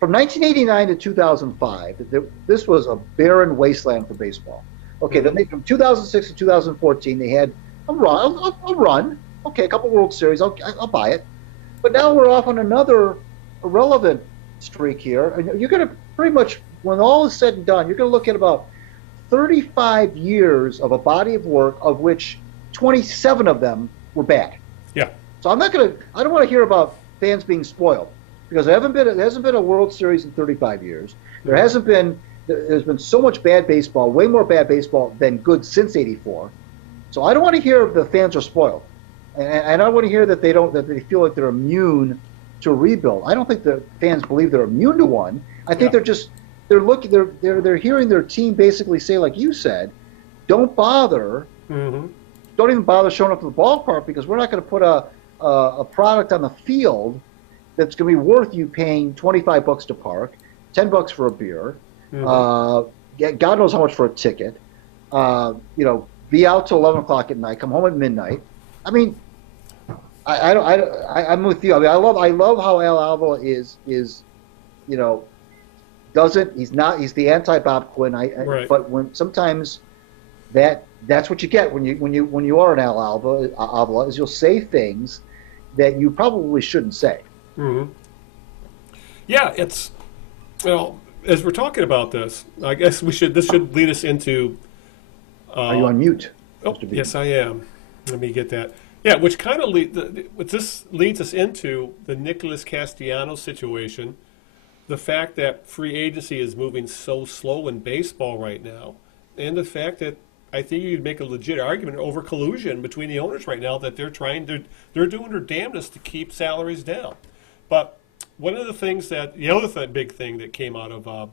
From 1989 to 2005, this was a barren wasteland for baseball. Okay, then from 2006 to 2014, they had a run. Okay, a couple World Series, I'll buy it. But now we're off on another irrelevant streak here. And you're going to pretty much, when all is said and done, you're going to look at about 35 years of a body of work, of which 27 of them were bad. Yeah. So I don't want to hear about fans being spoiled, because there hasn't been a World Series in 35 years. There's been so much bad baseball, way more bad baseball than good since '84. So I don't want to hear the fans are spoiled. And I don't want to hear that they feel like they're immune to a rebuild. I don't think the fans believe they're immune to one. I think they're hearing their team basically say, like you said, don't bother, don't even bother showing up to the ballpark, because we're not going to put a product on the field that's going to be worth you paying $25 to park, $10 for a beer, God knows how much for a ticket. Be out till 11 o'clock at night, come home at midnight. I mean, I'm with you. I mean, I love how Al Avila is, he's the anti-Bob Quinn. Right. But when sometimes that's what you get when you are an Al Avila, is you'll say things that you probably shouldn't say. Mm-hmm. Yeah, it's, as we're talking about this, I guess this should lead us into. Are you on mute? Oh, yes, I am. Let me get that. Yeah, which kind of this leads us into the Nicholas Castellanos situation, the fact that free agency is moving so slow in baseball right now, and the fact that I think you'd make a legit argument over collusion between the owners right now, that they're doing their damnedest to keep salaries down. But one of the things big thing that came out of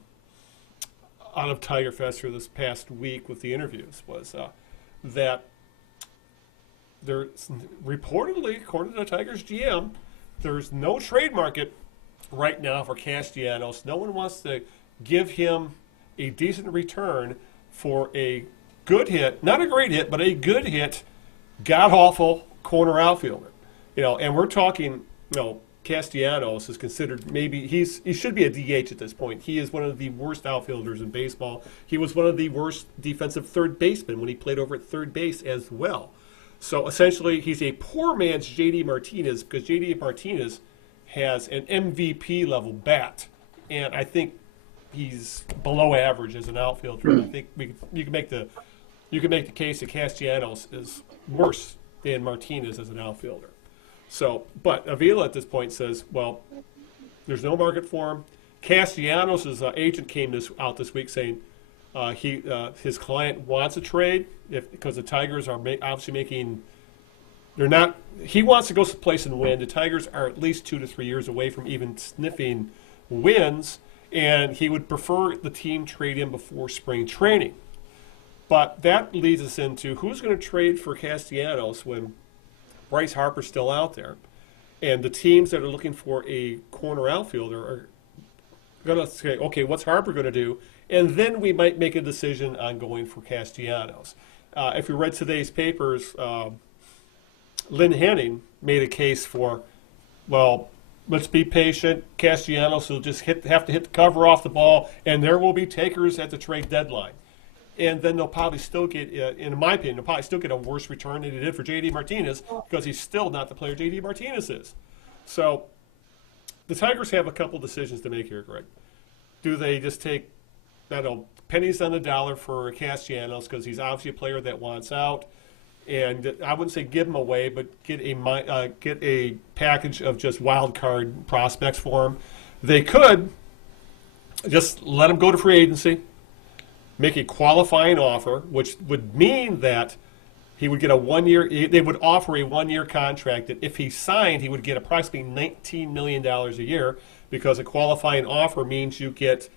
Tiger Fest for this past week with the interviews was that there's reportedly, according to the Tigers GM, there's no trade market right now for Castellanos. No one wants to give him a decent return for a good hit, not a great hit, but a good hit, god-awful corner outfielder. And we're talking, Castellanos is considered, maybe he should be a DH at this point. He is one of the worst outfielders in baseball. He was one of the worst defensive third basemen when he played over at third base as well. So essentially, he's a poor man's J.D. Martinez, because J.D. Martinez has an MVP level bat, and I think he's below average as an outfielder. I think you can make the case that Castellanos is worse than Martinez as an outfielder. So, but Avila at this point says, well, there's no market for him. Castellanos' agent came out this week saying his client wants a trade because the Tigers are obviously making. They're not. He wants to go someplace and win. The Tigers are at least 2 to 3 years away from even sniffing wins, and he would prefer the team trade him before spring training. But that leads us into who's going to trade for Castellanos when Bryce Harper's still out there, and the teams that are looking for a corner outfielder are going to say, okay, what's Harper going to do? And then we might make a decision on going for Castellanos. If you read today's papers, Lynn Henning made a case for, well, let's be patient. Castellanos will just have to hit the cover off the ball, and there will be takers at the trade deadline. And then they'll probably still get, in my opinion, a worse return than they did for J.D. Martinez, because he's still not the player J.D. Martinez is. So the Tigers have a couple decisions to make here, Greg. Do they just take, pennies on the dollar for Castellanos, because he's obviously a player that wants out, and I wouldn't say give him away, but get a package of just wild card prospects for him. They could just let him go to free agency, make a qualifying offer, which would mean that he would get a 1 year. They would offer a 1 year contract that, if he signed, he would get approximately $19 million a year, because a qualifying offer means you get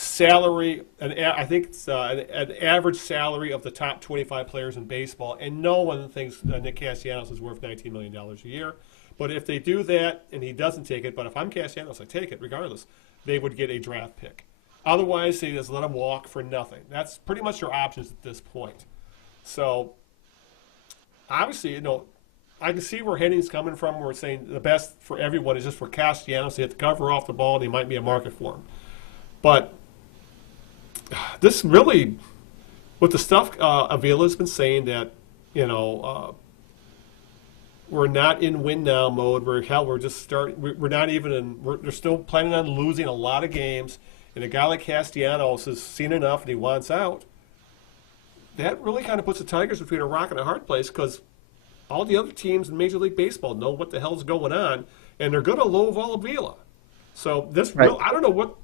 salary, I think it's an average salary of the top 25 players in baseball, and no one thinks Nick Castellanos is worth $19 million a year. But if they do that and he doesn't take it, but if I'm Castellanos, I take it regardless, they would get a draft pick. Otherwise, they just let him walk for nothing. That's pretty much your options at this point. So, obviously, I can see where Henning's coming from. We're saying the best for everyone is just for Castellanos to hit the cover off the ball, and he might be a market for him. But this really, with the stuff Avila's been saying that, we're not in win now mode. We're just starting. We're not even in. They're still planning on losing a lot of games, and a guy like Castellanos has seen enough and he wants out. That really kind of puts the Tigers between a rock and a hard place because all the other teams in Major League Baseball know what the hell's going on, and they're going to lowball Avila. So this, Right. I don't know what.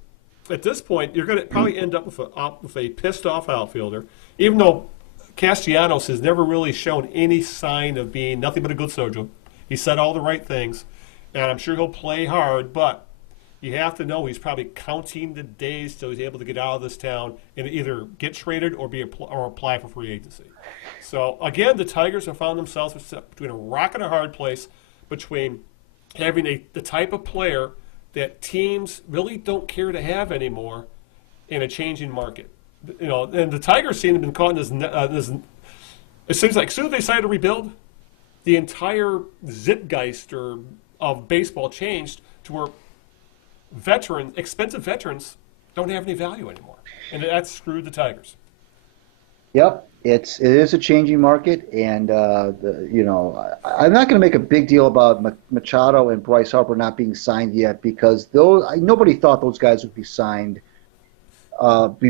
At this point, you're going to probably end up with a pissed-off outfielder, even though Castellanos has never really shown any sign of being nothing but a good soldier. He said all the right things, and I'm sure he'll play hard, but you have to know he's probably counting the days till he's able to get out of this town and either get traded or apply for free agency. So, again, the Tigers have found themselves between a rock and a hard place between having the type of player that teams really don't care to have anymore in a changing market. And the Tigers seem to have been caught in this. It seems like as soon as they decided to rebuild, the entire zeitgeist of baseball changed to where expensive veterans don't have any value anymore, and that's screwed the Tigers. Yep, it is a changing market, and I'm not going to make a big deal about Machado and Bryce Harper not being signed yet because nobody thought those guys would be signed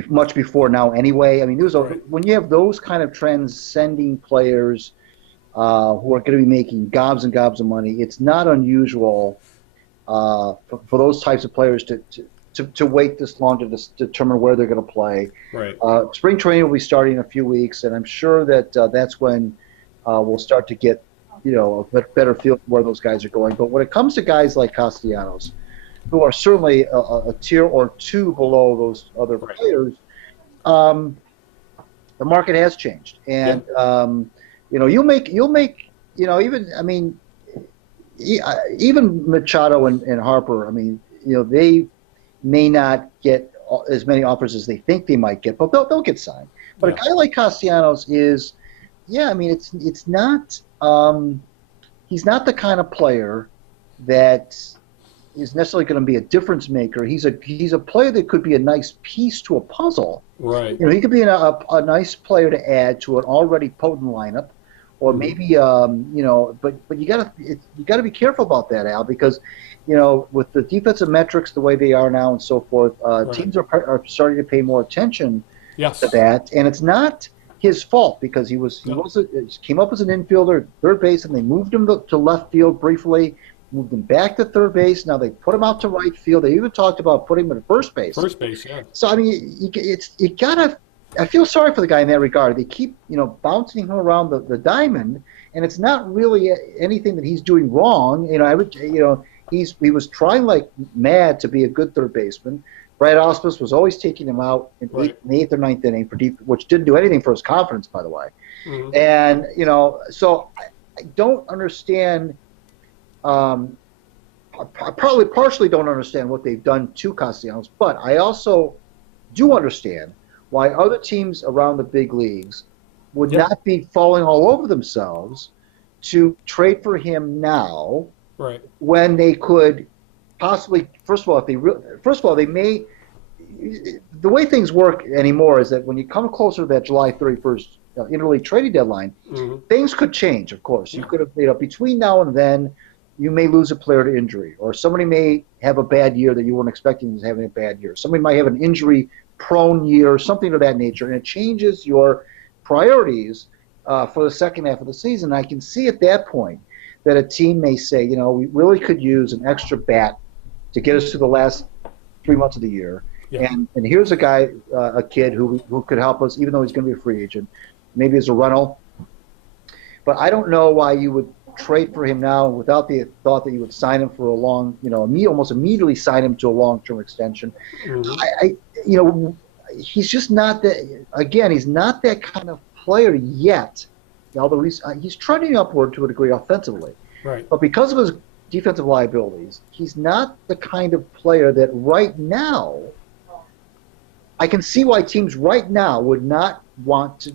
much before now anyway. I mean, when you have those kind of transcending players who are going to be making gobs and gobs of money, it's not unusual for those types of players to wait this long to determine where they're going to play. Right. Spring training will be starting in a few weeks, and I'm sure that that's when we'll start to get a better feel for where those guys are going. But when it comes to guys like Castellanos, who are certainly a tier or two below those other players, the market has changed, and you'll make even Machado and Harper. I mean, they may not get as many offers as they think they might get, but they'll get signed. But a guy like Castellanos is, it's not. He's not the kind of player that is necessarily going to be a difference maker. He's a player that could be a nice piece to a puzzle. Right. He could be a nice player to add to an already potent lineup, or maybe but you gotta be careful about that, Al, because with the defensive metrics the way they are now and so forth, teams are starting to pay more attention to that, and it's not his fault because he came up as an infielder, third base, and they moved him to left field briefly. Moved him back to third base. Now they put him out to right field. They even talked about putting him at first base. First base, yeah. So I mean, you gotta. I feel sorry for the guy in that regard. They keep bouncing him around the diamond, and it's not really anything that he's doing wrong. He was trying like mad to be a good third baseman. Brad Ausmus was always taking him out in the eighth or ninth inning for deep, which didn't do anything for his confidence, by the way. Mm-hmm. And so I don't understand. I probably partially don't understand what they've done to Castellanos, but I also do understand why other teams around the big leagues would not be falling all over themselves to trade for him now, when they could possibly. First of all, they may. The way things work anymore is that when you come closer to that July 31st interleague trading deadline, things could change. Of course, you could have between now and then. You may lose a player to injury, or somebody may have a bad year that you weren't expecting to having a bad year. Somebody might have an injury-prone year, or something of that nature, and it changes your priorities for the second half of the season. I can see at that point that a team may say, we really could use an extra bat to get us to the last 3 months of the year. Yeah. And here's a guy, a kid who could help us, even though he's going to be a free agent, maybe as a rental. But I don't know why you would trade for him now without the thought that you would sign him for a long, almost immediately sign him to a long-term extension. He's just not that. Again, he's not that kind of player yet. Although he's trending upward to a degree offensively, right? But because of his defensive liabilities, he's not the kind of player that right now. I can see why teams right now would not want to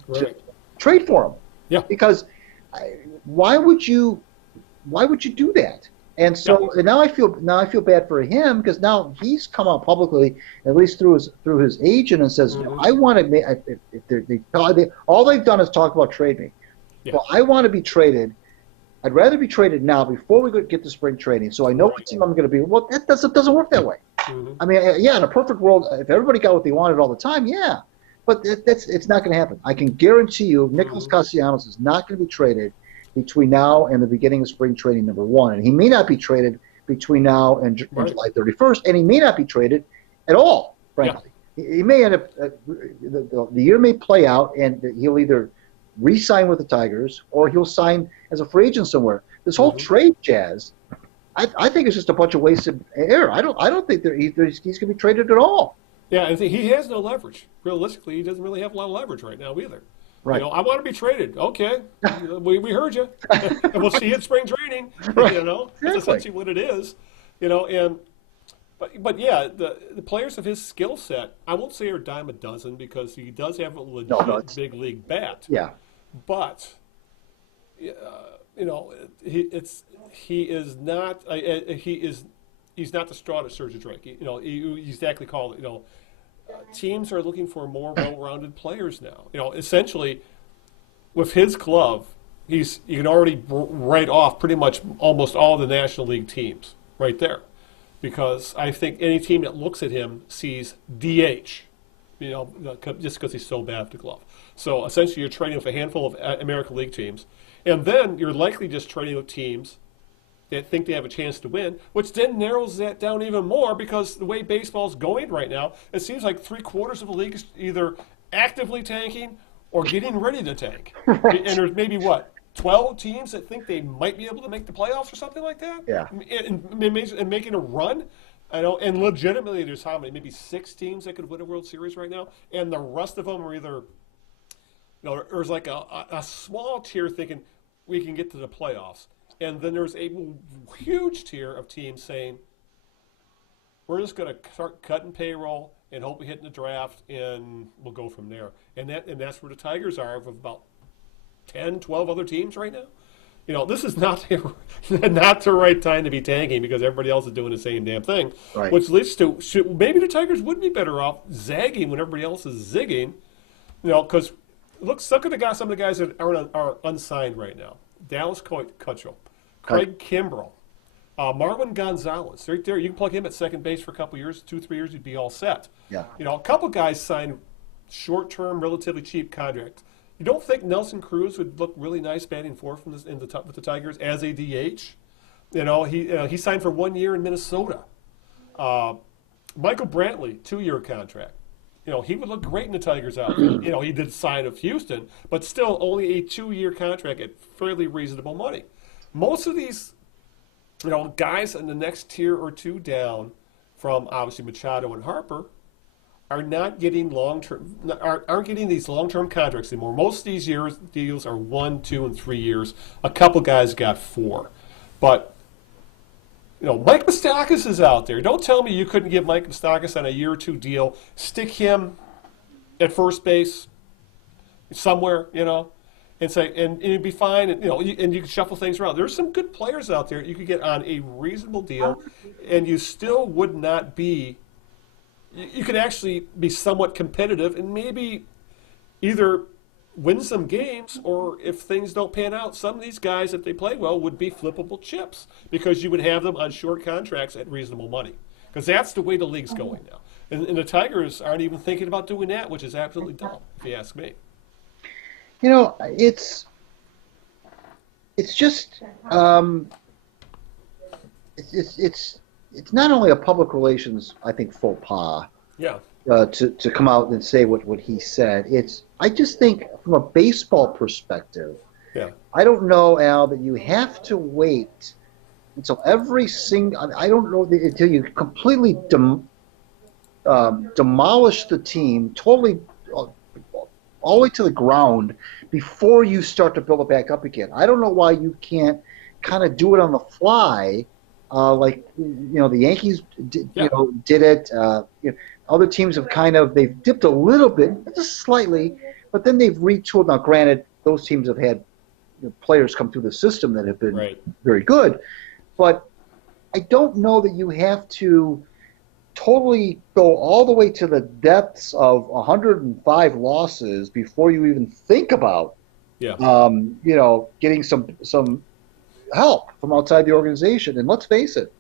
trade for him. Yeah. Because why would you do that? And so and now I feel bad for him because now he's come out publicly, at least through his agent, and says, I want to make. All they've done is talk about trade me. Yeah. Well, I want to be traded. I'd rather be traded now before we get to spring training, so I know what team I'm going to be. Well, that doesn't work that way. I mean, in a perfect world, if everybody got what they wanted all the time, yeah. But it's not going to happen. I can guarantee you Nicholas Castellanos is not going to be traded between now and the beginning of spring training, number one. And he may not be traded between now and July 31st, and he may not be traded at all, frankly. Yeah. He may end up the year may play out, and he'll either re-sign with the Tigers or he'll sign as a free agent somewhere. This whole trade jazz, I think it's just a bunch of wasted air. I don't think he's going to be traded at all. Yeah, and he has no leverage. Realistically, he doesn't really have a lot of leverage right now either. Right. I want to be traded. Okay, we heard you. And we'll see you at spring training. Right. That's essentially what it is. But yeah, the players of his skill set, I won't say are a dime a dozen because he does have a legit big league bat. Yeah. But he's not the straw that stirs the drink. You exactly called it. Teams are looking for more well-rounded players now. Essentially, with his glove, you can already write off pretty much almost all the National League teams right there, because I think any team that looks at him sees DH, just because he's so bad with the glove. So essentially, you're trading with a handful of American League teams, and then you're likely just trading with teams that think they have a chance to win, which then narrows that down even more because the way baseball's going right now, it seems like 3/4 of the league is either actively tanking or getting ready to tank. Right. And there's maybe, 12 teams that think they might be able to make the playoffs or something like that? Yeah. And making a run? And legitimately there's how many? Maybe 6 teams that could win a World Series right now? And the rest of them are either, there's like a small tier thinking we can get to the playoffs. And then there's a huge tier of teams saying, we're just going to start cutting payroll and hope we hit in the draft, and we'll go from there. And that's where the Tigers are with about 10, 12 other teams right now. This is not the right time to be tanking because everybody else is doing the same damn thing. Right. Which leads to maybe the Tigers would be better off zagging when everybody else is zigging. Because look at some of the guys that are unsigned right now. Dallas Keuchel, Craig Kimbrell, Marwin Gonzalez. Right there, you can plug him at second base for a couple years, 2-3 years, you'd be all set. Yeah. A couple guys signed short-term, relatively cheap contracts. You don't think Nelson Cruz would look really nice batting fourth with the Tigers as a DH? He signed for 1 year in Minnesota. Michael Brantley, 2-year contract. He would look great in the Tigers outfit. He did sign of Houston, but still only a 2-year contract at fairly reasonable money. Most of these, guys in the next tier or two down from obviously Machado and Harper are not getting aren't getting these long-term contracts anymore. Most of these deals are 1, 2, and 3 years. A couple guys got 4, but Mike Moustakas is out there. Don't tell me you couldn't give Mike Moustakas on a year or 2 deal, stick him at first base somewhere, and say, and it'd be fine, and and you can shuffle things around. There's some good players out there you could get on a reasonable deal, and you still would not be. You could actually be somewhat competitive and maybe either win some games, or if things don't pan out, some of these guys, if they play well, would be flippable chips because you would have them on short contracts at reasonable money. Because that's the way the league's going now. And the Tigers aren't even thinking about doing that, which is absolutely dumb, if you ask me. It's just it's not only a public relations, I think, faux pas. Yeah. To come out and say what he said. I just think from a baseball perspective, Yeah. I don't know, Al, that you have to wait until every single. I don't know until you completely demolish the team, totally uh, all the way to the ground before you start to build it back up again. I don't know why you can't kind of do it on the fly, like the Yankees Yeah. did it. Other teams have they've dipped a little bit, just slightly, but then they've retooled. Now, granted, those teams have had players come through the system that have been Right. very good, but I don't know that you have to totally go all the way to the depths of 105 losses before you even think about, Yeah. getting some help from outside the organization. And let's face it,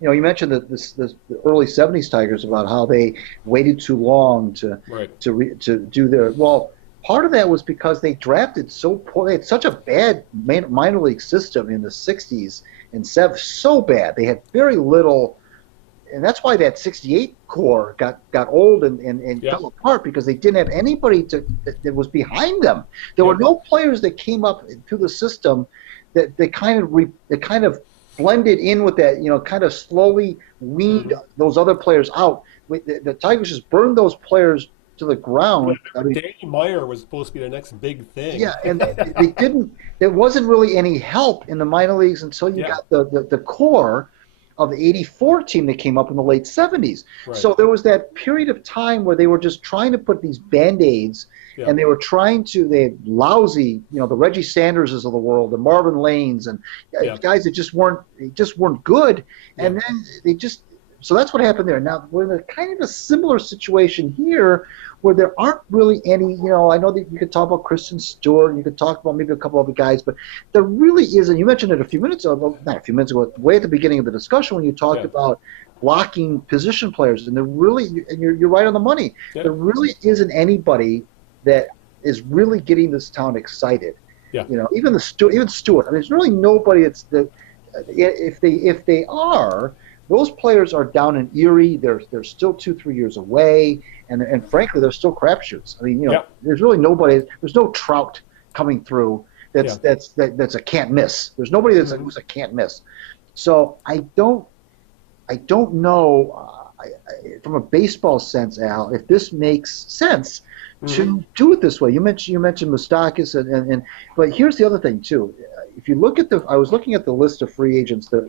you mentioned that the early '70s Tigers about how they waited too long to Right. to do their well. Part of that was because they drafted so poor. They had such a bad minor league system in the '60s and '70s, so bad. They had very little. And that's why that '68 core got old and Yeah. fell apart, because they didn't have anybody that was behind them. There Yeah. were no players that came up through the system that they kind of blended in with that, kind of slowly weaned those other players out. The Tigers just burned those players to the ground. I mean, Danny Meyer was supposed to be the next big thing. yeah, and they didn't. There wasn't really any help in the minor leagues until you Yeah. got the core of the '84 team that came up in the late '70s. Right. So there was that period of time where they were just trying to put these Band-Aids, Yeah. and they had lousy, the Reggie Sanderses of the world, the Marvin Lanes, and Yeah. guys that just weren't good. And Yeah. then so that's what happened there. Now we're in kind of a similar situation here, where there aren't really any. I know that you could talk about Kristen Stewart, you could talk about maybe a couple other guys, but there really isn't. You mentioned it a few minutes ago, not a few minutes ago, way at the beginning of the discussion when you talked Yeah. about blocking position players, and you're right on the money. Yeah. There really isn't anybody that is really getting this town excited. Yeah. Even Stewart. I mean, there's really nobody that if they are. Those players are down in Erie. They're still 2-3 years away, and frankly, they're still crapshoots. I mean, Yeah. there's really nobody. There's no Trout coming through. That's a can't miss. There's nobody who's a can't miss. So I don't know from a baseball sense, Al, if this makes sense to do it this way. You mentioned Moustakis, and but here's the other thing too. If you look at I was looking at the list of free agents that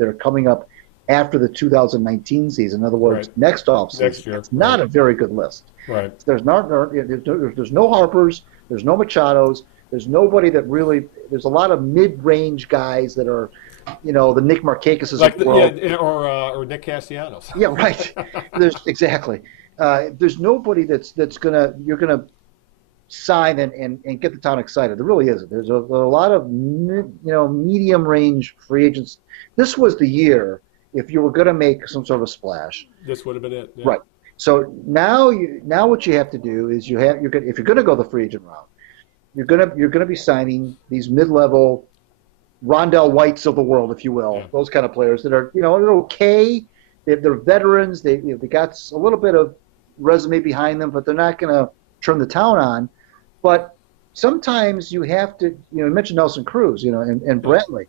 are coming up after the 2019 season. In other words, Right. next offseason. Next year. It's not Right. a very good list. Right. There's no Harpers. There's no Machados. There's nobody that really. There's a lot of mid-range guys that are, the Nick Markakises Like of the world. or Nick Castellanos. Yeah, right. Exactly. There's nobody you're gonna sign and get the town excited. There really isn't. There's a lot of medium range free agents. This was the year if you were gonna make some sort of a splash. This would have been it. Yeah. Right. So now what you have to do is if you're gonna go the free agent route, you're gonna be signing these mid-level Rondell Whites of the world, if you will, Yeah. those kind of players that are they're okay. They're veterans. They got a little bit of resume behind them, but they're not going to turn the town on. But sometimes you have to. You mentioned Nelson Cruz, and Brantley.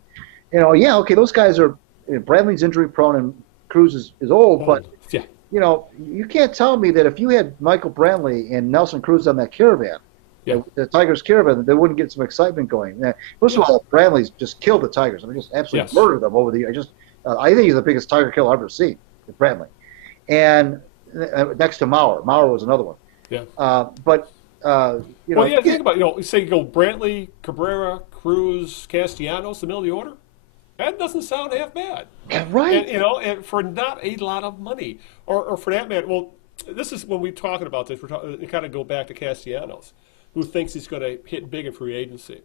Okay, those guys are. Brantley's injury prone and Cruz is old, but Yeah. you can't tell me that if you had Michael Brantley and Nelson Cruz on that caravan, Yeah. the Tigers caravan, they wouldn't get some excitement going. Now, first of all, Brantley's just killed the Tigers. I mean, just absolutely Yes. murdered them over the years. I think he's the biggest Tiger kill I've ever seen, Brantley. And next to Maurer. Maurer was another one. Yeah. But Well, yeah. Think about say you go Brantley, Cabrera, Cruz, Castellanos, the middle of the order. That doesn't sound half bad. right. And for not a lot of money, or for that matter. Well, this is when we're talking about this. We kind of go back to Castellanos, who thinks he's going to hit big in free agency.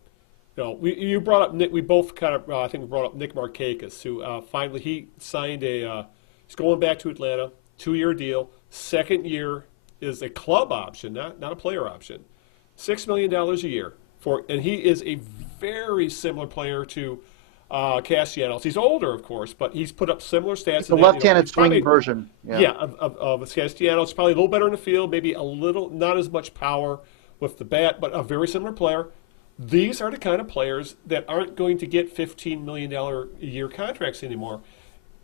You brought up Nick. We both kind of I think we brought up Nick Markakis, who finally he signed he's going back to Atlanta, 2-year deal. Second year is a club option, not a player option. $6 million a year and he is a very similar player to Castellanos. He's older, of course, but he's put up similar stats. It's the left-handed swinging version. Yeah, of Castellanos. Probably a little better in the field, maybe a little, not as much power with the bat, but a very similar player. these are the kind of players that aren't going to get $15 million a year contracts anymore.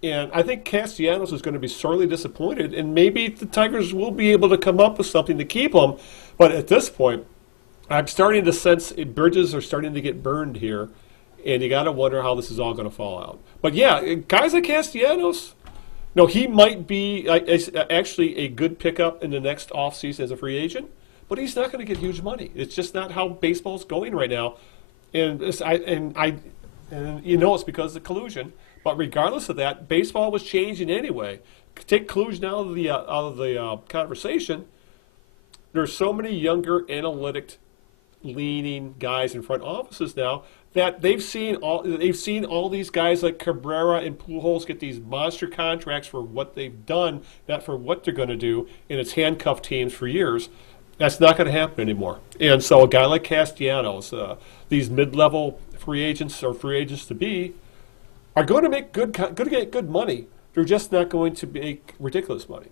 And I think Castellanos is going to be sorely disappointed, and maybe the Tigers will be able to come up with something to keep him. But at this point, I'm starting to sense bridges are starting to get burned here, and you got to wonder how this is all going to fall out. But yeah, guys like Castellanos, no, he might be actually a good pickup in the next offseason as a free agent, but he's not going to get huge money. It's just not how baseball's going right now, and you know it's because of collusion. But regardless of that, baseball was changing anyway. Take collusion out of the conversation. There's so many younger, analytic-leaning guys in front offices now that they've seen all these guys like Cabrera and Pujols get these monster contracts for what they've done, not for what they're going to do, and it's handcuffed teams for years. That's not going to happen anymore. And so a guy like Castellanos, these mid-level free agents or free agents to be, are going to make good money. They're just not going to make ridiculous money.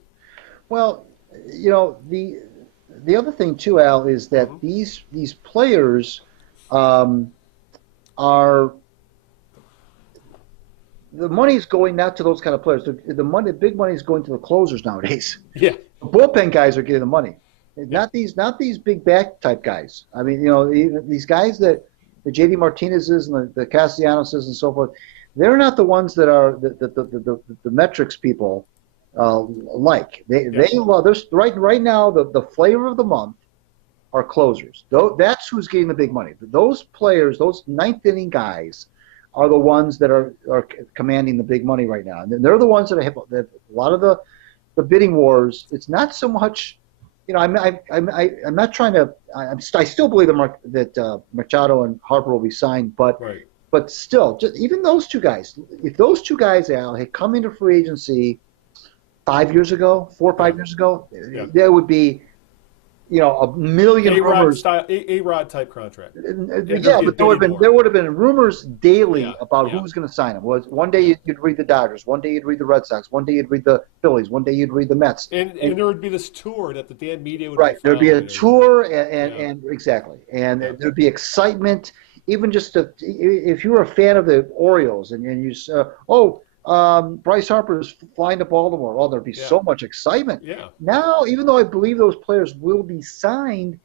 Well, the other thing too, Al, is that these players are the money's going not to those kind of players. The big money is going to the closers nowadays. Yeah, the bullpen guys are getting the money, not these big back type guys. I mean, these guys that the JD Martinez's and the Castellanoses and so forth. They're not the ones that are the metrics people like. They love. There's right now the flavor of the month are closers. That's who's getting the big money. Those players, those ninth inning guys, are the ones that are commanding the big money right now. And they're the ones that have a lot of the bidding wars. It's not so much. I'm not trying to. I still believe that Machado and Harper will be signed, but. Right. But still, even those two guys, if those two guys, Al, had come into free agency 5 years ago, 4 or 5 years ago, there would be, a million rumors. A-Rod type contract. Yeah, but there would have been rumors daily about who's going to sign him. One day you'd read the Dodgers, one day you'd read the Red Sox, one day you'd read the Phillies, one day you'd read the Mets. And there would be this tour that the Dan media would right. There'd be a tour, and exactly, and there'd be excitement. Even just if you were a fan of the Orioles and you Bryce Harper is flying to Baltimore, there'd be so much excitement. Yeah. Now, even though I believe those players will be signed,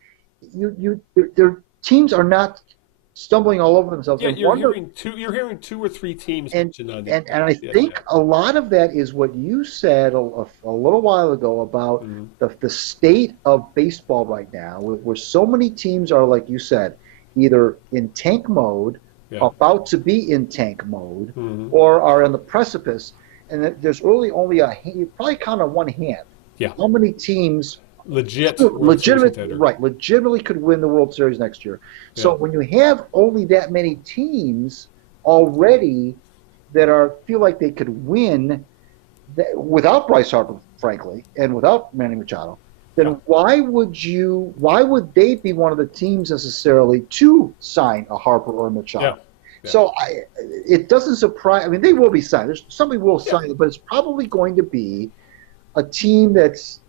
their teams are not stumbling all over themselves. Yeah, you're hearing 2 or 3 teams mentioned on that. And I think a lot of that is what you said a little while ago about the state of baseball right now, where so many teams are, like you said, either in tank mode, about to be in tank mode, or are on the precipice, and there's really only you probably count on one hand. Yeah. How many teams legitimately could win the World Series next year? Yeah. So when you have only that many teams already that feel like they could win without Bryce Harper, frankly, and without Manny Machado, then why would they be one of the teams necessarily to sign a Harper or a Machado? Yeah. Yeah. So it doesn't surprise. I mean, they will be signed. Somebody will sign it, but it's probably going to be a team that's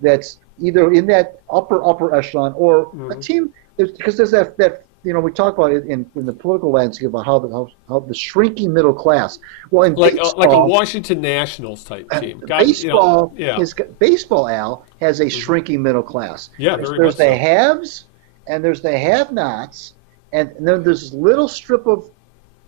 either in that upper echelon or a team because there's that we talk about it in the political landscape about how the shrinking middle class. Well, in baseball, like a Washington Nationals type team. Baseball, baseball, Al, has a shrinking middle class. Yeah, there's the haves and there's the have-nots, and then there's this little strip of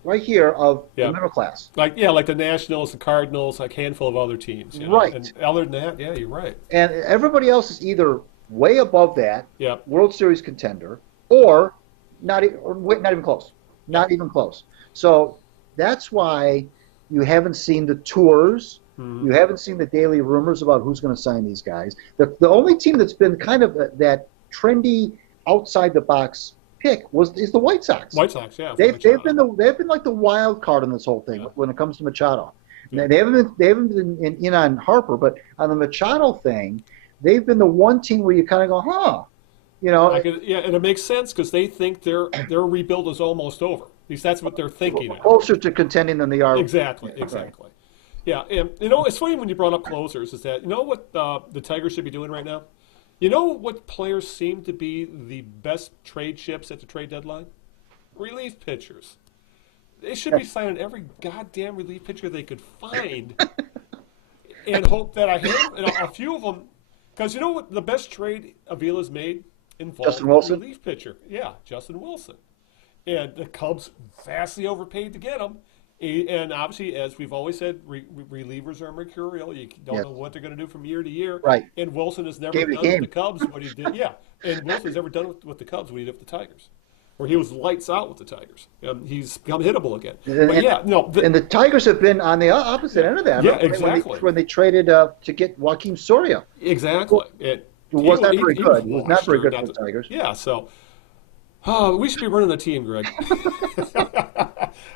right here of the middle class. Like the Nationals, the Cardinals, like a handful of other teams. Right. And other than that, yeah, you're right. And everybody else is either way above that, World Series contender, or not even close. Not even close. So that's why you haven't seen the tours. You haven't seen the daily rumors about who's going to sign these guys. The only team that's been kind of that trendy outside the box pick is the White Sox. White Sox, yeah. They've been like the wild card in this whole thing when it comes to Machado. Yeah. They haven't been in on Harper, but on the Machado thing, they've been the one team where you kind of go, huh. And it makes sense because they think their rebuild is almost over. At least that's what they're thinking. Closer to contending than they are. Exactly. Right. Yeah, and it's funny when you brought up closers is that what the Tigers should be doing right now? You know what players seem to be the best trade chips at the trade deadline? relief pitchers. They should be signing every goddamn relief pitcher they could find and hope that a few of them, because you know what the best trade Avila's made involved Justin Wilson? a relief pitcher. Yeah, Justin Wilson. And the Cubs vastly overpaid to get him. And obviously, as we've always said, relievers are mercurial. You don't know what they're going to do from year to year. Right. And Wilson has never done with the Cubs what he did. Yeah. And Wilson's never done with the Cubs what he did with the Tigers, where he was lights out with the Tigers. He's become hittable again. And the Tigers have been on the opposite end of that. Yeah, exactly. When they traded to get Joaquin Soria. Exactly. It was not very good. He was not very good for the Tigers. Yeah, so we should be running the team, Greg.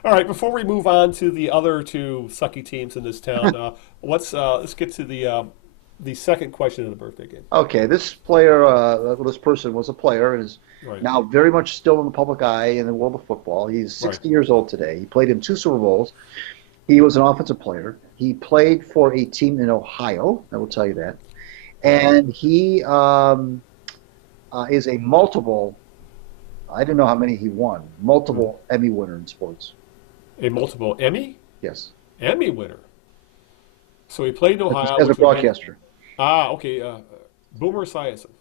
All right, before we move on to the other two sucky teams in this town, let's get to the second question of the birthday game. Okay, this person was a player and is now very much still in the public eye in the world of football. He's 60 years old today. He played in 2 Super Bowls. He was an offensive player. He played for a team in Ohio, I will tell you that. And he is a multiple, I didn't know how many he won, multiple Emmy winner in sports. A multiple Emmy? Yes. Emmy winner. So he played in Ohio. As a broadcaster. Okay. Boomer Esiason.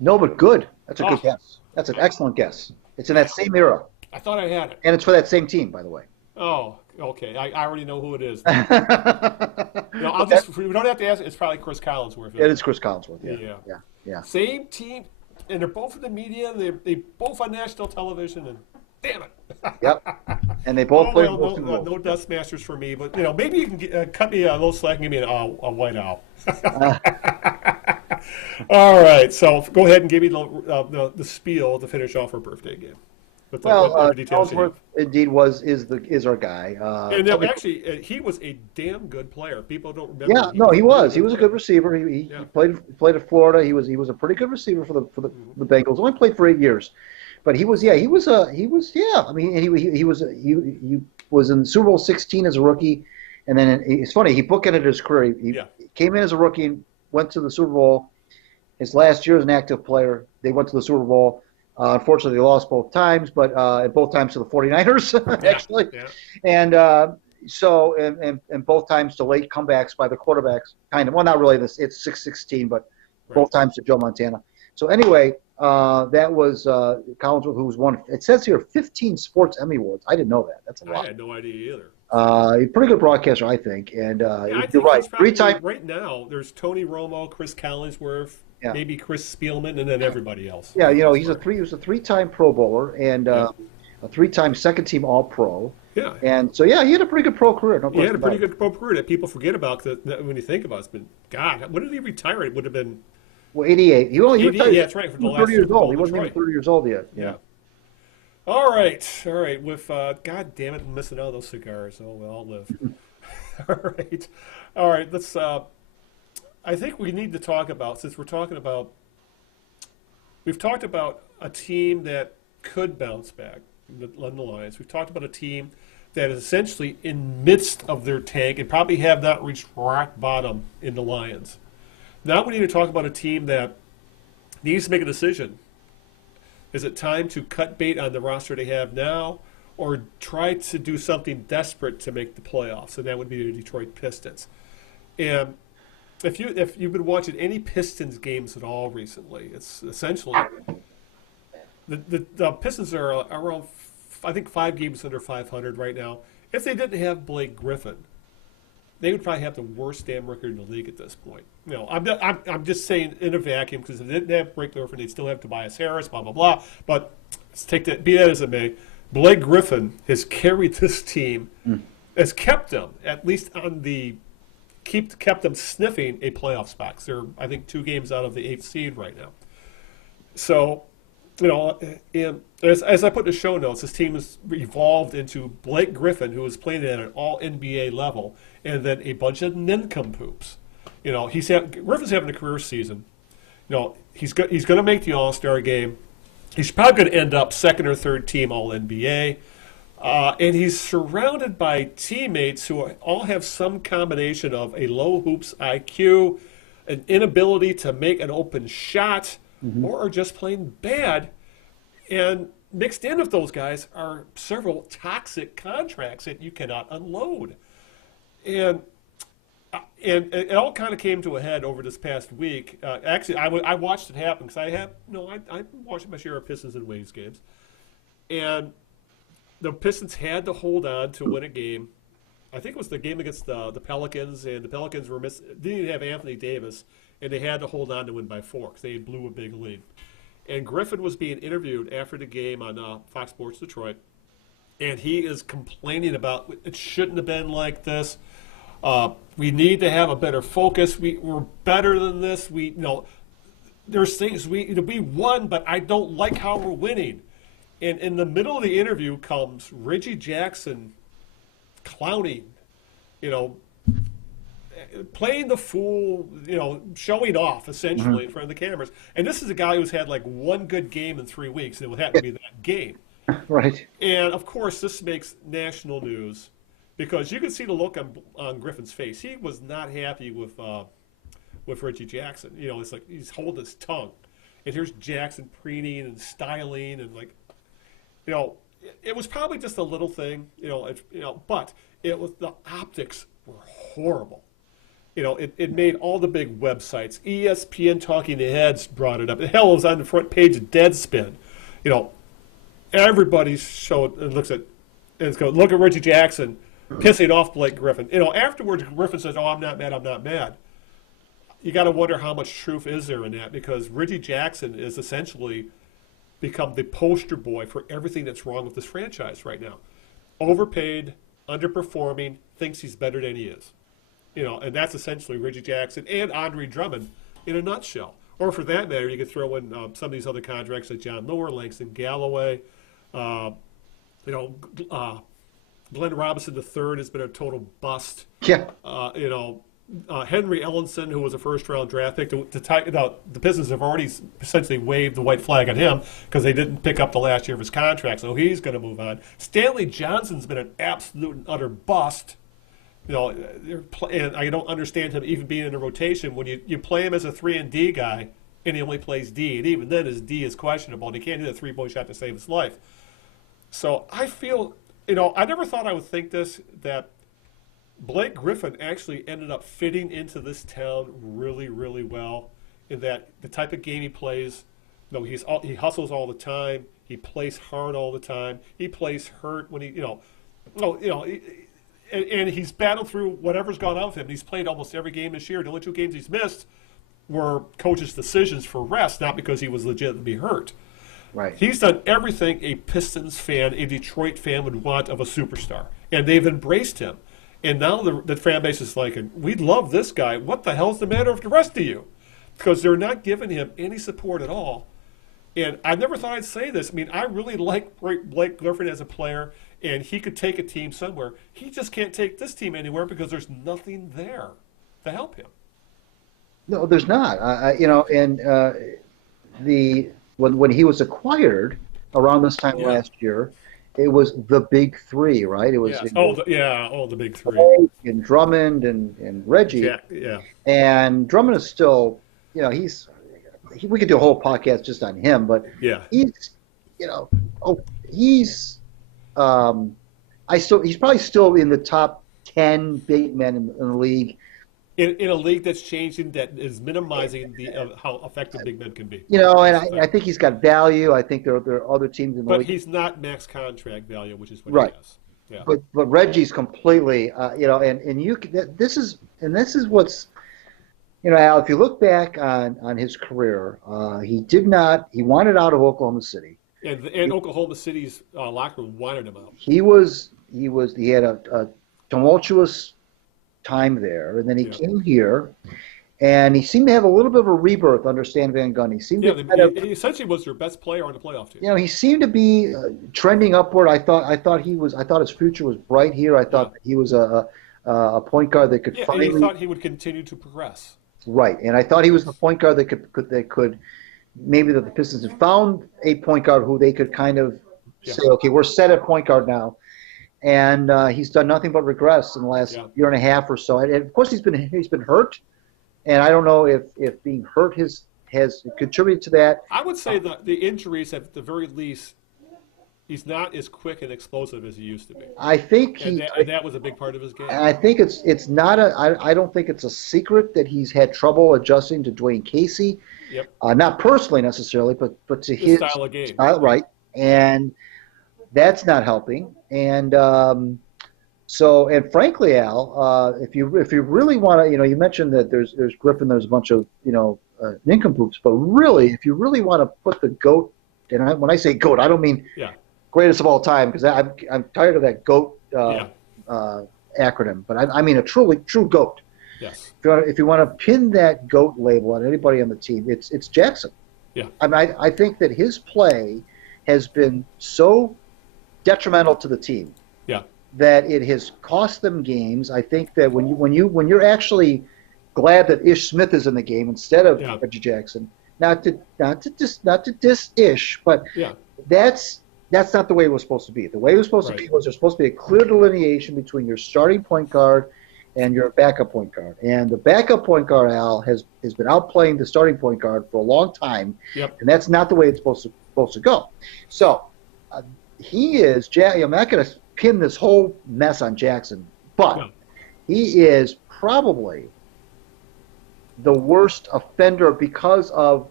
No, but good. That's a good guess. That's an excellent guess. It's in that same era. I thought I had it. And it's for that same team, by the way. Oh, okay. I already know who it is. We don't have to ask. It's probably Chris Collinsworth. It is Chris Collinsworth. Yeah. Same team, and they're both in the media. They both on national television, and damn it. Yep. And they both played most of the roles. No Dust Masters for me, but maybe you can cut me a little slack and give me a white owl. All right, so go ahead and give me the spiel to finish off our birthday game. Collinsworth indeed is our guy. And actually, he was a damn good player. People don't remember. Yeah, he was. He was a good receiver. He played at Florida. He was a pretty good receiver for the Bengals. Only played for 8 years, but he was. I mean, he was in Super Bowl 16 as a rookie, and then it's funny. He bookended his career. He came in as a rookie and went to the Super Bowl. His last year as an active player, they went to the Super Bowl. Unfortunately, they lost both times, but both times to the 49ers, actually. Yeah. And so both times to late comebacks by the quarterbacks. Kind of. Well, not really. It's 6-16, but both times to Joe Montana. So anyway, that was Collinsworth, who's won, it says here, 15 Sports Emmy Awards. I didn't know that. That's a lot. I had no idea either. A pretty good broadcaster, I think. And you're right. Right now, there's Tony Romo, Chris Collinsworth, maybe Chris Spielman, and then everybody else. Yeah, he was a 3-time Pro Bowler and a 3-time second-team All-Pro. Yeah. And so, he had a pretty good pro career. He had a pretty good pro career that people forget about that when you think about it. It's been, God, when did he retire? It would have been... Well, 88. He retired. Yeah, that's right. For the last 30 years old. He wasn't even 30 years old yet. Yeah. All right. With God damn it, I'm missing out on those cigars. Oh, well, I'll live. All right. Let's. I think we need to talk about, since we've talked about a team that could bounce back in the Lions. We've talked about a team that is essentially in midst of their tank and probably have not reached rock bottom in the Lions. Now we need to talk about a team that needs to make a decision. Is it time to cut bait on the roster they have now, or try to do something desperate to make the playoffs? And that would be the Detroit Pistons. And if you've been watching any Pistons games at all recently, it's essentially the Pistons are around, I think, 5 games under 500 right now. If they didn't have Blake Griffin, they would probably have the worst damn record in the league at this point. I'm just saying in a vacuum, because if they didn't have Blake Griffin, they'd still have Tobias Harris, blah, blah, blah. But let's be that as it may, Blake Griffin has carried this team, has kept them, at least on the kept them sniffing a playoff spot. They're, I think, 2 games out of the 8th seed right now. So, and as I put in the show notes, this team has evolved into Blake Griffin, who is playing at an all-NBA level, and then a bunch of nincompoops. Griffin's having a career season. He's going to make the All-Star game. He's probably going to end up 2nd or 3rd team All-NBA. And he's surrounded by teammates who all have some combination of a low hoops IQ, an inability to make an open shot, or are just plain bad. And mixed in with those guys are several toxic contracts that you cannot unload. And it all kind of came to a head over this past week. Actually, I watched it happen because I watched my share of Pistons and Wings games. And the Pistons had to hold on to win a game. I think it was the game against the Pelicans, and the Pelicans didn't even have Anthony Davis, and they had to hold on to win by 4 because they blew a big lead. And Griffin was being interviewed after the game on Fox Sports Detroit, and he is complaining about it shouldn't have been like this. We need to have a better focus. We're better than this. There's things we won, but I don't like how we're winning. And in the middle of the interview comes Reggie Jackson clowning, playing the fool, showing off essentially in front of the cameras. And this is a guy who's had like one good game in 3 weeks, and it would have to be that game. Right. And of course, this makes national news because you can see the look on Griffin's face. He was not happy with Reggie Jackson. It's like he's holding his tongue, and here's Jackson preening and styling and it was probably just a little thing, but the optics were horrible. It made all the big websites. ESPN Talking Heads brought it up. Hell, it was on the front page of Deadspin. Everybody showed and looks at and it's going, look at Reggie Jackson pissing off Blake Griffin. Afterwards, Griffin says, "Oh, I'm not mad. I'm not mad." You got to wonder how much truth is there in that, because Reggie Jackson is essentially become the poster boy for everything that's wrong with this franchise right now. Overpaid, underperforming, thinks he's better than he is. And that's essentially Reggie Jackson and Andre Drummond in a nutshell. Or for that matter, you could throw in some of these other contracts like John Moore, Langston Galloway. Glenn Robinson III has been a total bust. Yeah. Henry Ellenson, who was a first-round draft pick, the Pistons have already essentially waved the white flag at him because they didn't pick up the last year of his contract, so he's going to move on. Stanley Johnson's been an absolute and utter bust. And I don't understand him even being in a rotation when you play him as a 3-and-D guy, and he only plays D, and even then his D is questionable, and he can't hit a three-point shot to save his life. So I feel, I never thought I would think this, that Blake Griffin actually ended up fitting into this town really, really well, in that the type of game he plays, he hustles all the time, he plays hard all the time, he plays hurt when and he's battled through whatever's gone on with him. He's played almost every game this year. The only 2 games he's missed were coaches' decisions for rest, not because he was legitimately hurt. Right. He's done everything a Pistons fan, a Detroit fan would want of a superstar, and they've embraced him. And now the fan base is like, we love this guy. What the hell's the matter with the rest of you? Because they're not giving him any support at all. And I never thought I'd say this. I mean, I really like Blake Griffin as a player, and he could take a team somewhere. He just can't take this team anywhere because there's nothing there to help him. No, there's not. When he was acquired around this time last year, it was the big 3, right? It was the big 3. And Drummond and Reggie. Yeah. And Drummond is still, we could do a whole podcast just on him, but he's probably still in the top 10 big men in the league. In a league that's changing, that is minimizing how effective big men can be. And I think he's got value. I think there are other teams in the league. But he's not max contract value, which is what right. he has. Yeah. But Reggie's completely, this is what's, Al, if you look back on his career, he wanted out of Oklahoma City. And Oklahoma City's locker room wanted him out. He had a tumultuous time there, and then he came here, and he seemed to have a little bit of a rebirth under Stan Van Gundy. He essentially was their best player on the playoff team. He seemed to be trending upward. I thought his future was bright here. I thought he was a point guard that could finally. And he thought he would continue to progress. Right, and I thought he was the point guard that could maybe that the Pistons had found a point guard who they could kind of say, okay, we're set at point guard now. And he's done nothing but regress in the last year and a half or so. And of course, he's been hurt, and I don't know if being hurt has contributed to that. I would say that the injuries, at the very least, he's not as quick and explosive as he used to be. I think And that was a big part of his game. I think it's not I don't think it's a secret that he's had trouble adjusting to Dwayne Casey. Yep. Not personally necessarily, but to his style of game. Right. And that's not helping. And and frankly, Al, if you really want to, you mentioned that there's Griffin, there's a bunch of nincompoops, but really, if you really want to put the GOAT, and when I say GOAT, I don't mean greatest of all time, because I'm tired of that GOAT acronym, but I mean a true GOAT. Yes. If you want to pin that GOAT label on anybody on the team, it's Jackson. Yeah. I mean, I think that his play has been so detrimental to the team. Yeah. That it has cost them games. I think that when you're actually glad that Ish Smith is in the game instead of Reggie Jackson, not to diss Ish, but that's not the way it was supposed to be. The way it was supposed to be was there's supposed to be a clear delineation between your starting point guard and your backup point guard. And the backup point guard, Al, has been outplaying the starting point guard for a long time, and that's not the way it's supposed to go. So he is. I'm not going to pin this whole mess on Jackson, but he is probably the worst offender because of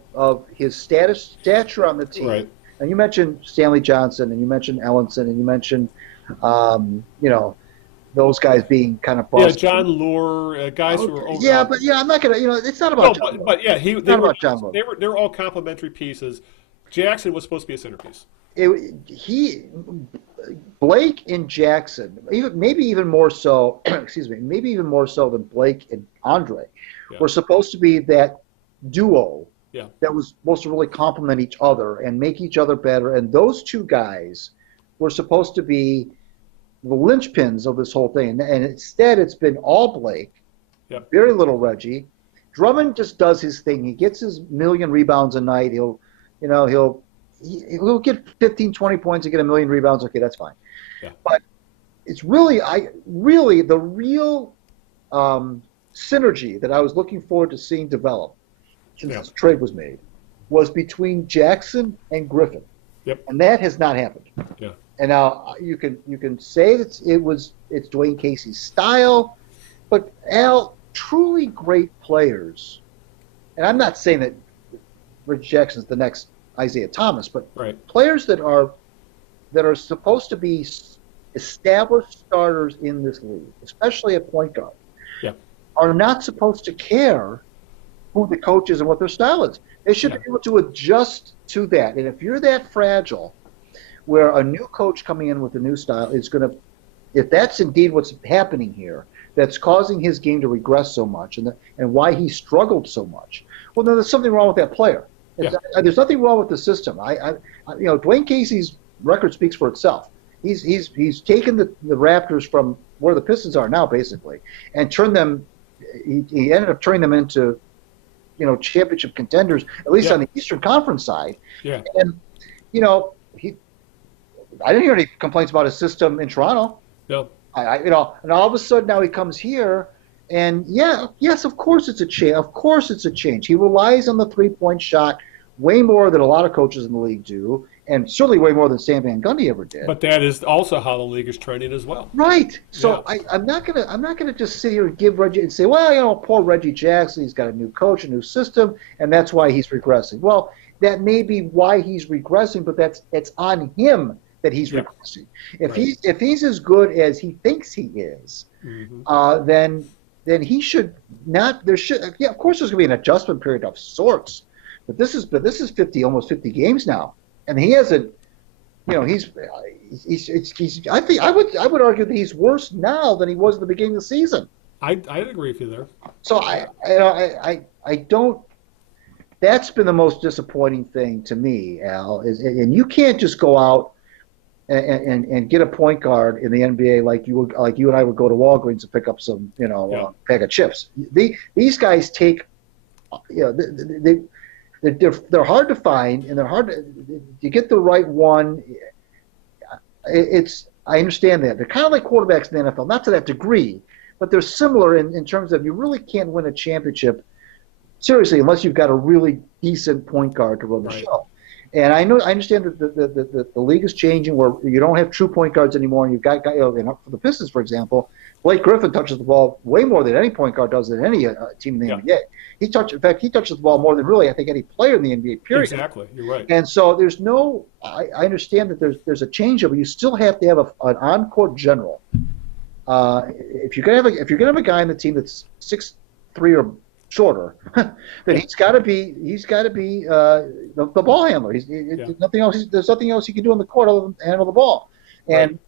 his stature on the team. Right. And you mentioned Stanley Johnson, and you mentioned Ellenson, and you mentioned, those guys being kind of busted. Yeah, John Lure, guys who were over. Yeah, but I'm not gonna. It's not about. No, John but yeah, John Lure. They were all complementary pieces. Jackson was supposed to be a centerpiece. Blake and Jackson, maybe even more so. Excuse me, maybe even more so than Blake and Andre, were supposed to be that duo. Yeah. That was supposed to really complement each other and make each other better. And those two guys were supposed to be the linchpins of this whole thing. And instead, it's been all Blake, very little Reggie. Drummond just does his thing. He gets his million rebounds a night. He'll get 15, 20 points and get a million rebounds. Okay, that's fine. Yeah. But it's really the real synergy that I was looking forward to seeing develop since this trade was made was between Jackson and Griffin. Yep. And that has not happened. Yeah. And now you can say that it's Dwayne Casey's style, but Al, truly great players, and I'm not saying that Rich Jackson's the next Isaiah Thomas, but players that are supposed to be established starters in this league, especially at point guard, are not supposed to care who the coach is and what their style is. They should be able to adjust to that. And if you're that fragile, where a new coach coming in with a new style is going to, if that's indeed what's happening here, that's causing his game to regress so much and why he struggled so much, well, then there's something wrong with that player. There's nothing wrong with the system. Dwayne Casey's record speaks for itself. He's taken the Raptors from where the Pistons are now, basically, and turned them. He ended up turning them into, championship contenders, at least on the Eastern Conference side. Yeah. And I didn't hear any complaints about his system in Toronto. No. And all of a sudden now he comes here, and yes, of course it's a change. Of course it's a change. He relies on the 3-point shot way more than a lot of coaches in the league do, and certainly way more than Stan Van Gundy ever did. But that is also how the league is trending as well. Right. So I'm not gonna just sit here and give Reggie and say, well, poor Reggie Jackson, he's got a new coach, a new system, and that's why he's regressing. Well, that may be why he's regressing, but it's on him that he's regressing. If he's as good as he thinks he is, then he should not. Of course there's gonna be an adjustment period of sorts, but this is almost 50 games now. And he hasn't, he's. I would argue that he's worse now than he was at the beginning of the season. I'd agree with you there. So I don't. That's been the most disappointing thing to me, Al. And you can't just go out and get a point guard in the NBA like you and I would go to Walgreens to pick up some pack of chips. These guys take, They're hard to find, and they're hard to get the right one. I understand that. They're kind of like quarterbacks in the NFL, not to that degree, but they're similar in terms of you really can't win a championship, seriously, unless you've got a really decent point guard to run the show. And I understand that the league is changing where you don't have true point guards anymore, and you've got guys. For the Pistons, for example, Blake Griffin touches the ball way more than any point guard does than any team in the NBA. In fact, he touches the ball more than really I think any player in the NBA. Period. Exactly, you're right. And so there's no. I understand that there's a change, but you still have to have an on-court general. If you're gonna have a guy in the team that's 6'3" or shorter, then he's got to be the ball handler. Nothing else. There's nothing else he can do on the court other than handle the ball. And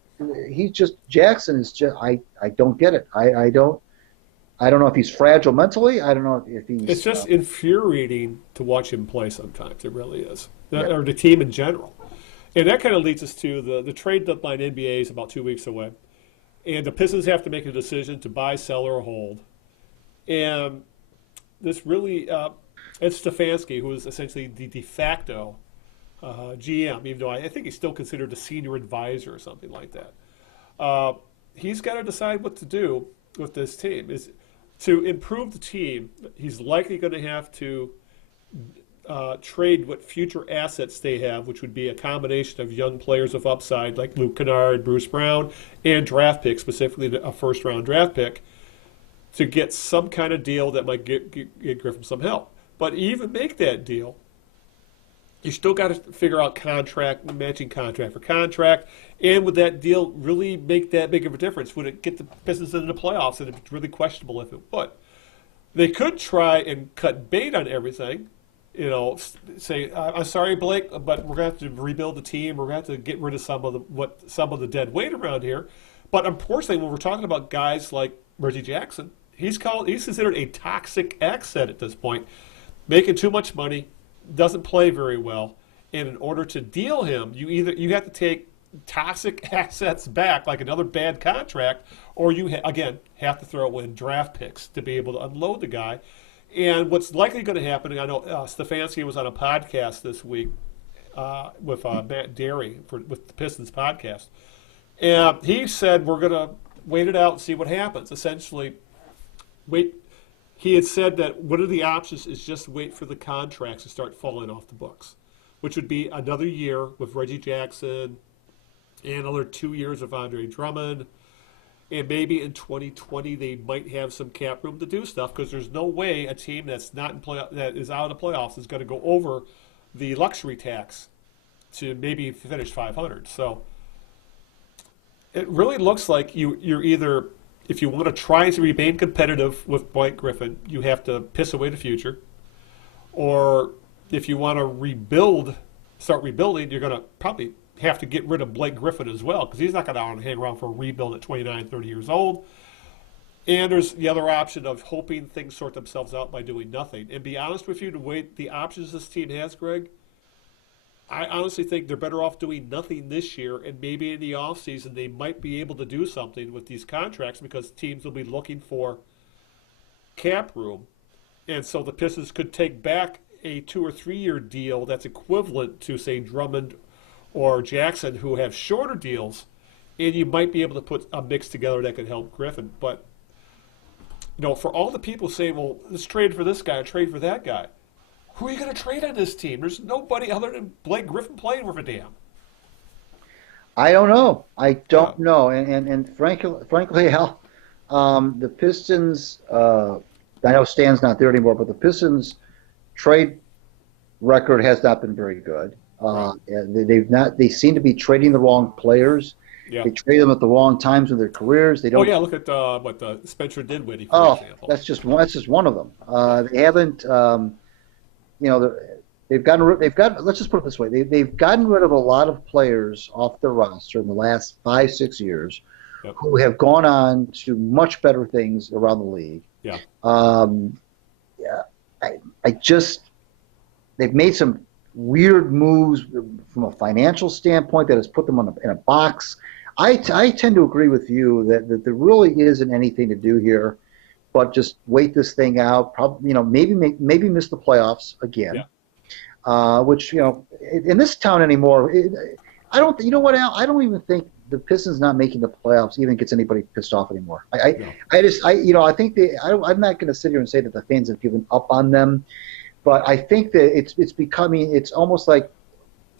he's just Jackson is just I don't get it. I don't know if he's fragile mentally. I don't know if he's. It's just infuriating to watch him play sometimes. It really is, or the team in general. And that kind of leads us to the trade deadline. NBA is about 2 weeks away, and the Pistons have to make a decision to buy, sell, or hold. And this really, it's Stefanski, who is essentially the de facto GM, even though I think he's still considered a senior advisor or something like that. He's got to decide what to do with this team. Is to improve the team, he's likely going to have to trade what future assets they have, which would be a combination of young players of upside like Luke Kennard, Bruce Brown, and draft picks, specifically a first-round draft pick, to get some kind of deal that might get Griffin some help. But even make that deal, you still got to figure out matching contract for contract, and would that deal really make that big of a difference? Would it get the Pistons into the playoffs? And it's really questionable if it would. They could try and cut bait on everything, say, I'm sorry, Blake, but we're going to have to rebuild the team. We're going to have to get rid of some of the dead weight around here. But unfortunately, when we're talking about guys like Reggie Jackson, he's considered a toxic asset at this point, making too much money, doesn't play very well, and in order to deal him, you have to take toxic assets back, like another bad contract, or you again have to throw in draft picks to be able to unload the guy. And what's likely going to happen, and I know Stefanski was on a podcast this week with Matt Derry with the Pistons podcast, and he said we're going to wait it out and see what happens. Essentially, he had said that one of the options is just wait for the contracts to start falling off the books, which would be another year with Reggie Jackson and another 2 years of Andre Drummond. And maybe in 2020 they might have some cap room to do stuff, because there's no way a team that's not in that is out of the playoffs is going to go over the luxury tax to maybe finish 500. So it really looks like you're either, if you want to try to remain competitive with Blake Griffin, you have to piss away the future. Or if you want to start rebuilding, you're going to probably have to get rid of Blake Griffin as well, because he's not going to hang around for a rebuild at 29, 30 years old. And there's the other option of hoping things sort themselves out by doing nothing. And be honest with you, the options this team has, Greg, I honestly think they're better off doing nothing this year, and maybe in the offseason they might be able to do something with these contracts, because teams will be looking for cap room. And so the Pistons could take back a 2 or 3 year deal that's equivalent to, say, Drummond or Jackson, who have shorter deals, and you might be able to put a mix together that could help Griffin. But, for all the people saying, well, let's trade for this guy, trade for that guy, who are you going to trade on this team? There's nobody other than Blake Griffin playing worth a damn. I don't know. I don't know. And frankly, Al, the Pistons, I know Stan's not there anymore, but the Pistons trade record has not been very good. They seem to be trading the wrong players. Yeah. They trade them at the wrong times in their careers. They don't. Look at what Spencer Dinwiddie, for example. That's just one of them. They haven't. They've gotten. Let's just put it this way: they've gotten rid of a lot of players off their roster in the last 5-6 years, who have gone on to much better things around the league. Yeah. They've made some weird moves from a financial standpoint that has put them in a box. I tend to agree with you that there really isn't anything to do here, but just wait this thing out. Probably, maybe miss the playoffs again. Yeah. Which in this town anymore, I don't. You know what, Al? I don't even think the Pistons not making the playoffs even gets anybody pissed off anymore. I think I'm not going to sit here and say that the fans have given up on them. But I think that it's becoming, it's almost like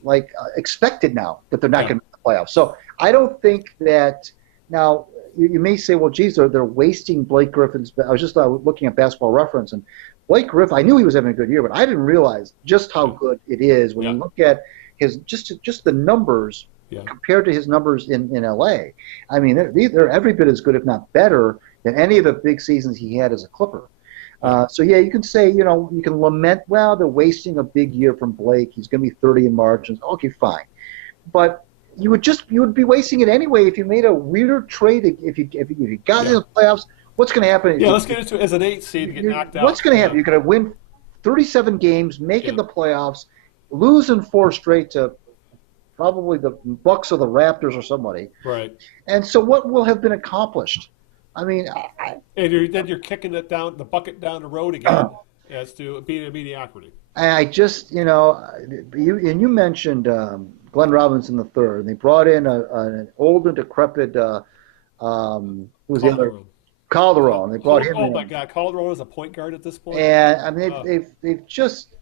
like expected now that they're not going to make the playoffs. So I don't think that now. You may say, well, geez, they're wasting Blake Griffin's. I was just looking at Basketball Reference, and Blake Griffin, I knew he was having a good year, but I didn't realize just how good it is when you look at his just the numbers compared to his numbers in LA. I mean, they're every bit as good, if not better, than any of the big seasons he had as a Clipper. So, you can say, you can lament, well, they're wasting a big year from Blake. He's going to be 30 in March. Okay, fine. But you would be wasting it anyway if you made a weird trade. If you got in the playoffs, what's going to happen? Yeah, let's get into it as an 8 seed, get knocked out. What's going to happen? You're going to win 37 games, make it the playoffs, lose in 4 straight to probably the Bucks or the Raptors or somebody. Right. And so what will have been accomplished? I mean, and then you're kicking it down the bucket down the road again as to being a mediocrity. I just, you mentioned Glenn Robinson III, and they brought in an old and decrepit, who was the other? Calderon. They brought him in. Oh, my God. Calderon is a point guard at this point? And, I mean, they've just,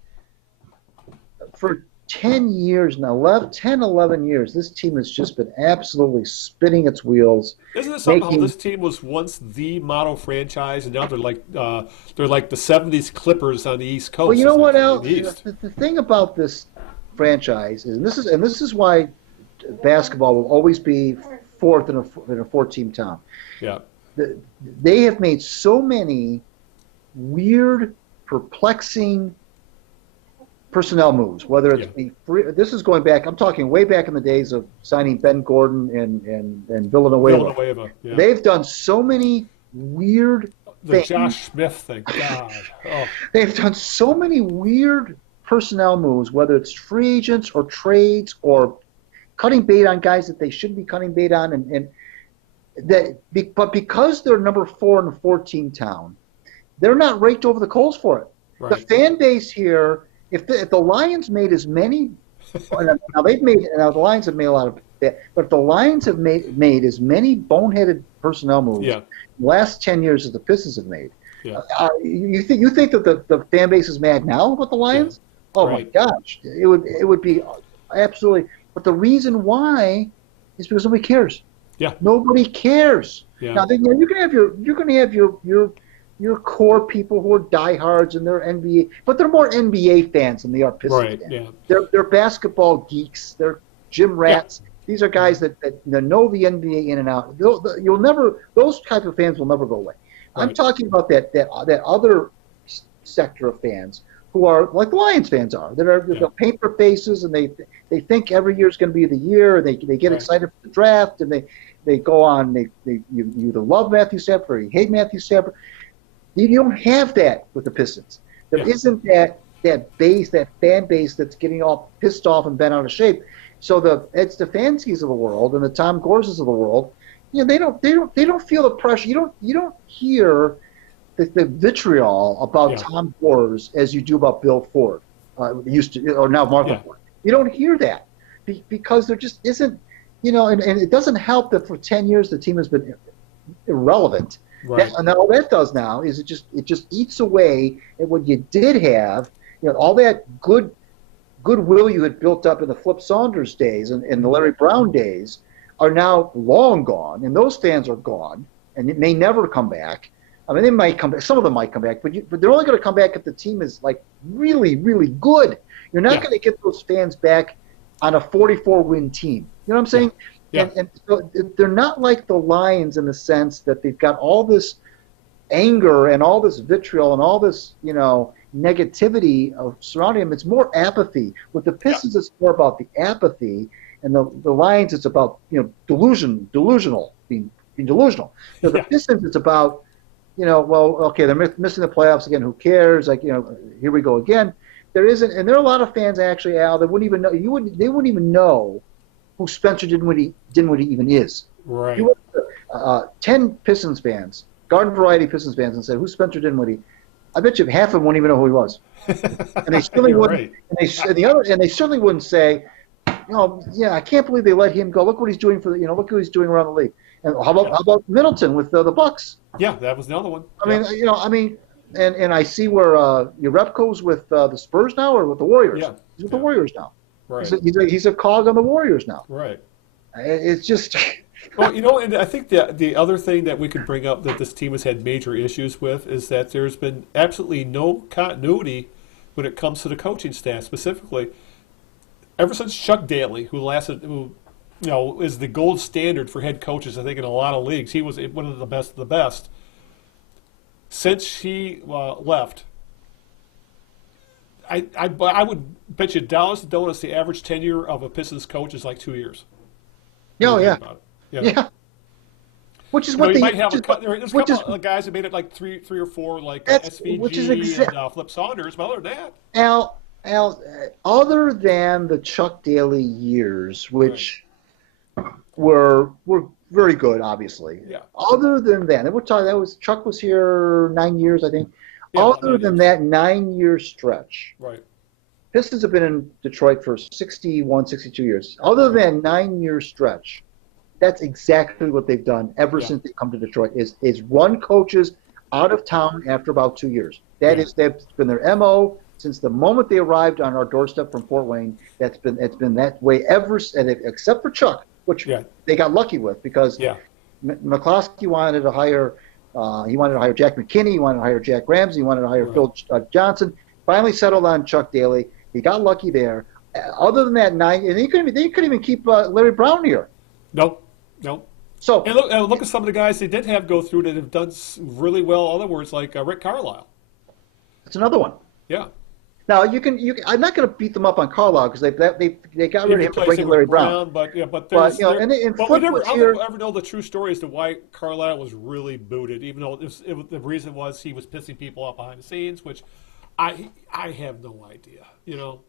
for 10 years now, 11 years, this team has just been absolutely spinning its wheels. Isn't it something how this team was once the model franchise, and now they're like the 70s Clippers on the East Coast? Well, you know what, Al? The thing about this franchise is, and this is why basketball will always be fourth in a 4-team town. Yeah. They have made so many weird, perplexing personnel moves, whether it's this is going back, I'm talking way back in the days of signing Ben Gordon and Villanueva. Yeah. They've done so many weird things. Josh Smith thing, God. Oh. They've done so many weird personnel moves, whether it's free agents or trades or cutting bait on guys that they shouldn't be cutting bait on, but because they're number 4 in a 4-team town, they're not raked over the coals for it. Right. The fan base here, if the Lions made as many, the Lions have made a lot of that, but if the Lions have made as many boneheaded personnel moves in the last 10 years as the Pistons have made. Yeah. You think that the fan base is mad now about the Lions? Yeah. Oh my gosh, it would be absolutely. But the reason why is because nobody cares. Yeah, nobody cares. Yeah. Now you're going to have your core people who are diehards and they're NBA, but they're more NBA fans than they are Pistons fans. Yeah. They're basketball geeks. They're gym rats. Yeah. These are guys that know the NBA in and out. Those type of fans will never go away. Right. I'm talking about that other sector of fans who are like the Lions fans are. They'll paint their faces and they think every year is going to be the year. And they get excited for the draft and they go on. You either love Matthew Stafford or you hate Matthew Stafford. You don't have that with the Pistons. There isn't that fan base that's getting all pissed off and bent out of shape. So the Ed Stefanskis of the world and the Tom Gorses of the world, they don't feel the pressure. You don't hear the vitriol about Tom Gores as you do about Bill Ford, used to, or now Martha Ford. You don't hear that because there just isn't, and it doesn't help that for 10 years the team has been irrelevant. Right. And all that does now is it just eats away at what you did have, all that goodwill you had built up in the Flip Saunders days and the Larry Brown days are now long gone, and those fans are gone, and it may never come back. I mean, they might come back. Some of them might come back, but they're only going to come back if the team is like really, really good. You're not going to get those fans back on a 44-win team. You know what I'm saying? Yeah. And so they're not like the Lions in the sense that they've got all this anger and all this vitriol and all this, negativity surrounding them. It's more apathy. With the Pistons, it's more about the apathy, and the Lions, it's about delusional, being delusional. The Pistons, it's about they're missing the playoffs again. Who cares? Here we go again. There isn't, and there are a lot of fans actually, Al, that wouldn't even know. They wouldn't even know who Spencer Dinwiddie even is. Right. You went 10 Pistons fans, garden variety Pistons fans, and said, "Who's Spencer Dinwiddie?" I bet you half of them wouldn't even know who he was. And they certainly wouldn't. Right. And they certainly wouldn't say, I can't believe they let him go. Look what he's doing look what he's doing around the league. And how about Middleton with the Bucks? Yeah, that was the other one. And I see where Urepko's with the Spurs now, or with the Warriors. Yeah. He's with the Warriors now. Right. He's a cog on the Warriors now. Right. It's just. Well, you know, and I think the other thing that we could bring up that this team has had major issues with is that there's been absolutely no continuity when it comes to the coaching staff, specifically ever since Chuck Daly, who is the gold standard for head coaches, I think in a lot of leagues. He was one of the best of the best. Since he left, I would bet you dollars to donuts the average tenure of a Pistons coach is like 2 years. Oh yeah. Yeah. Which is what you they might have. There's a couple of guys that made it like three or four, like SVG and Flip Saunders. But other than that, Al, other than the Chuck Daly years, which were very good, obviously. Yeah. Other than that, Chuck was here 9 years, I think. Yeah, other than that 9-year stretch, right. Pistons have been in Detroit for 61, 62 years. Other than 9-year stretch, that's exactly what they've done ever since they come to Detroit. Is run coaches out of town after about 2 years. That's been their MO since the moment they arrived on our doorstep from Fort Wayne. It's been that way except for Chuck, which they got lucky with because McCloskey wanted to hire. He wanted to hire Jack McKinney. He wanted to hire Jack Ramsey. He wanted to hire Phil Johnson. Finally settled on Chuck Daly. He got lucky there. Other than that, and they couldn't even keep Larry Brown here. Nope. So and look at some of the guys they did have go through that have done really well. In other words, like Rick Carlisle. That's another one. Yeah. Now you can. I'm not going to beat them up on Carlisle because they got rid of him to bring in Larry Brown. But we never know the true story as to why Carlisle was really booted, even though the reason was he was pissing people off behind the scenes, which I have no idea. You know.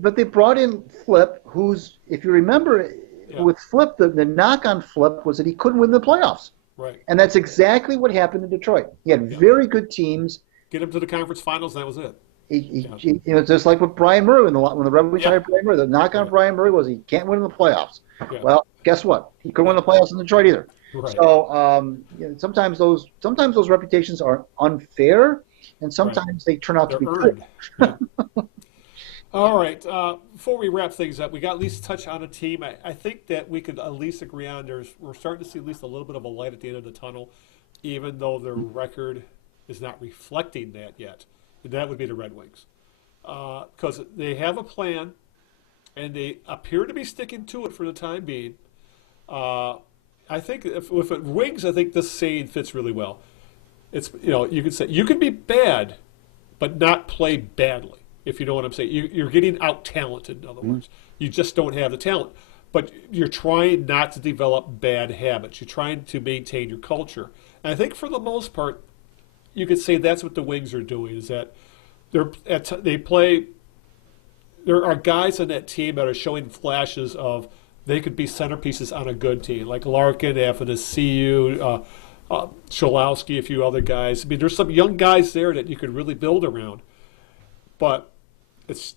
But they brought in Flip, who's, if you remember, with Flip, the knock on Flip was that he couldn't win the playoffs. Right. And that's exactly what happened in Detroit. He had very good teams. Get him to the conference finals, and that was it. Just like with Brian Murray when the Red Wings hired Brian Murray. The knock on Brian Murray was he can't win in the playoffs. Yeah. Well, guess what? He couldn't win the playoffs in Detroit either. Right. So sometimes those reputations are unfair, and sometimes they turn out to be good. All right. Before we wrap things up, we got at least touch on a team. I think that we could at least agree on we're starting to see at least a little bit of a light at the end of the tunnel, even though their record is not reflecting that yet. And that would be the Red Wings. Because they have a plan, and they appear to be sticking to it for the time being. I think with Wings, I think this saying fits really well. It's you can say you can be bad, but not play badly. If you know what I'm saying, you're getting out talented. In other words, you just don't have the talent, but you're trying not to develop bad habits. You're trying to maintain your culture. And I think for the most part, you could say that's what the Wings are doing. Is that they play. There are guys on that team that are showing flashes of they could be centerpieces on a good team, like Larkin, Athanasiou, Cholowski, a few other guys. I mean, there's some young guys there that you could really build around, but it's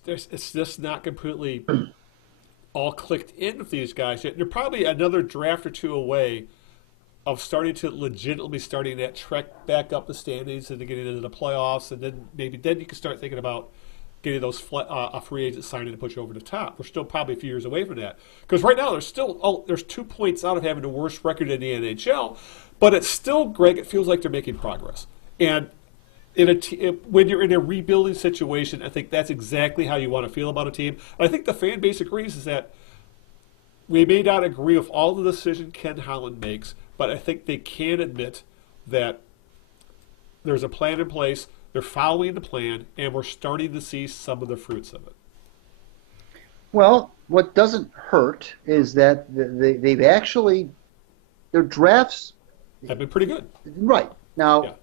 just not completely all clicked in with these guys yet. They're probably another draft or two away of starting to legitimately starting that trek back up the standings and getting into the playoffs, and then you can start thinking about getting those a free agent signing to put you over the top. We're still probably a few years away from that because right now there's 2 points out of having the worst record in the NHL, but it's still, Greg, it feels like they're making progress. And when you're in a rebuilding situation, I think that's exactly how you want to feel about a team. And I think the fan base agrees is that we may not agree with all the decisions Ken Holland makes, but I think they can admit that there's a plan in place, they're following the plan, and we're starting to see some of the fruits of it. Well, what doesn't hurt is that they've actually, their drafts have been pretty good. Right. Now,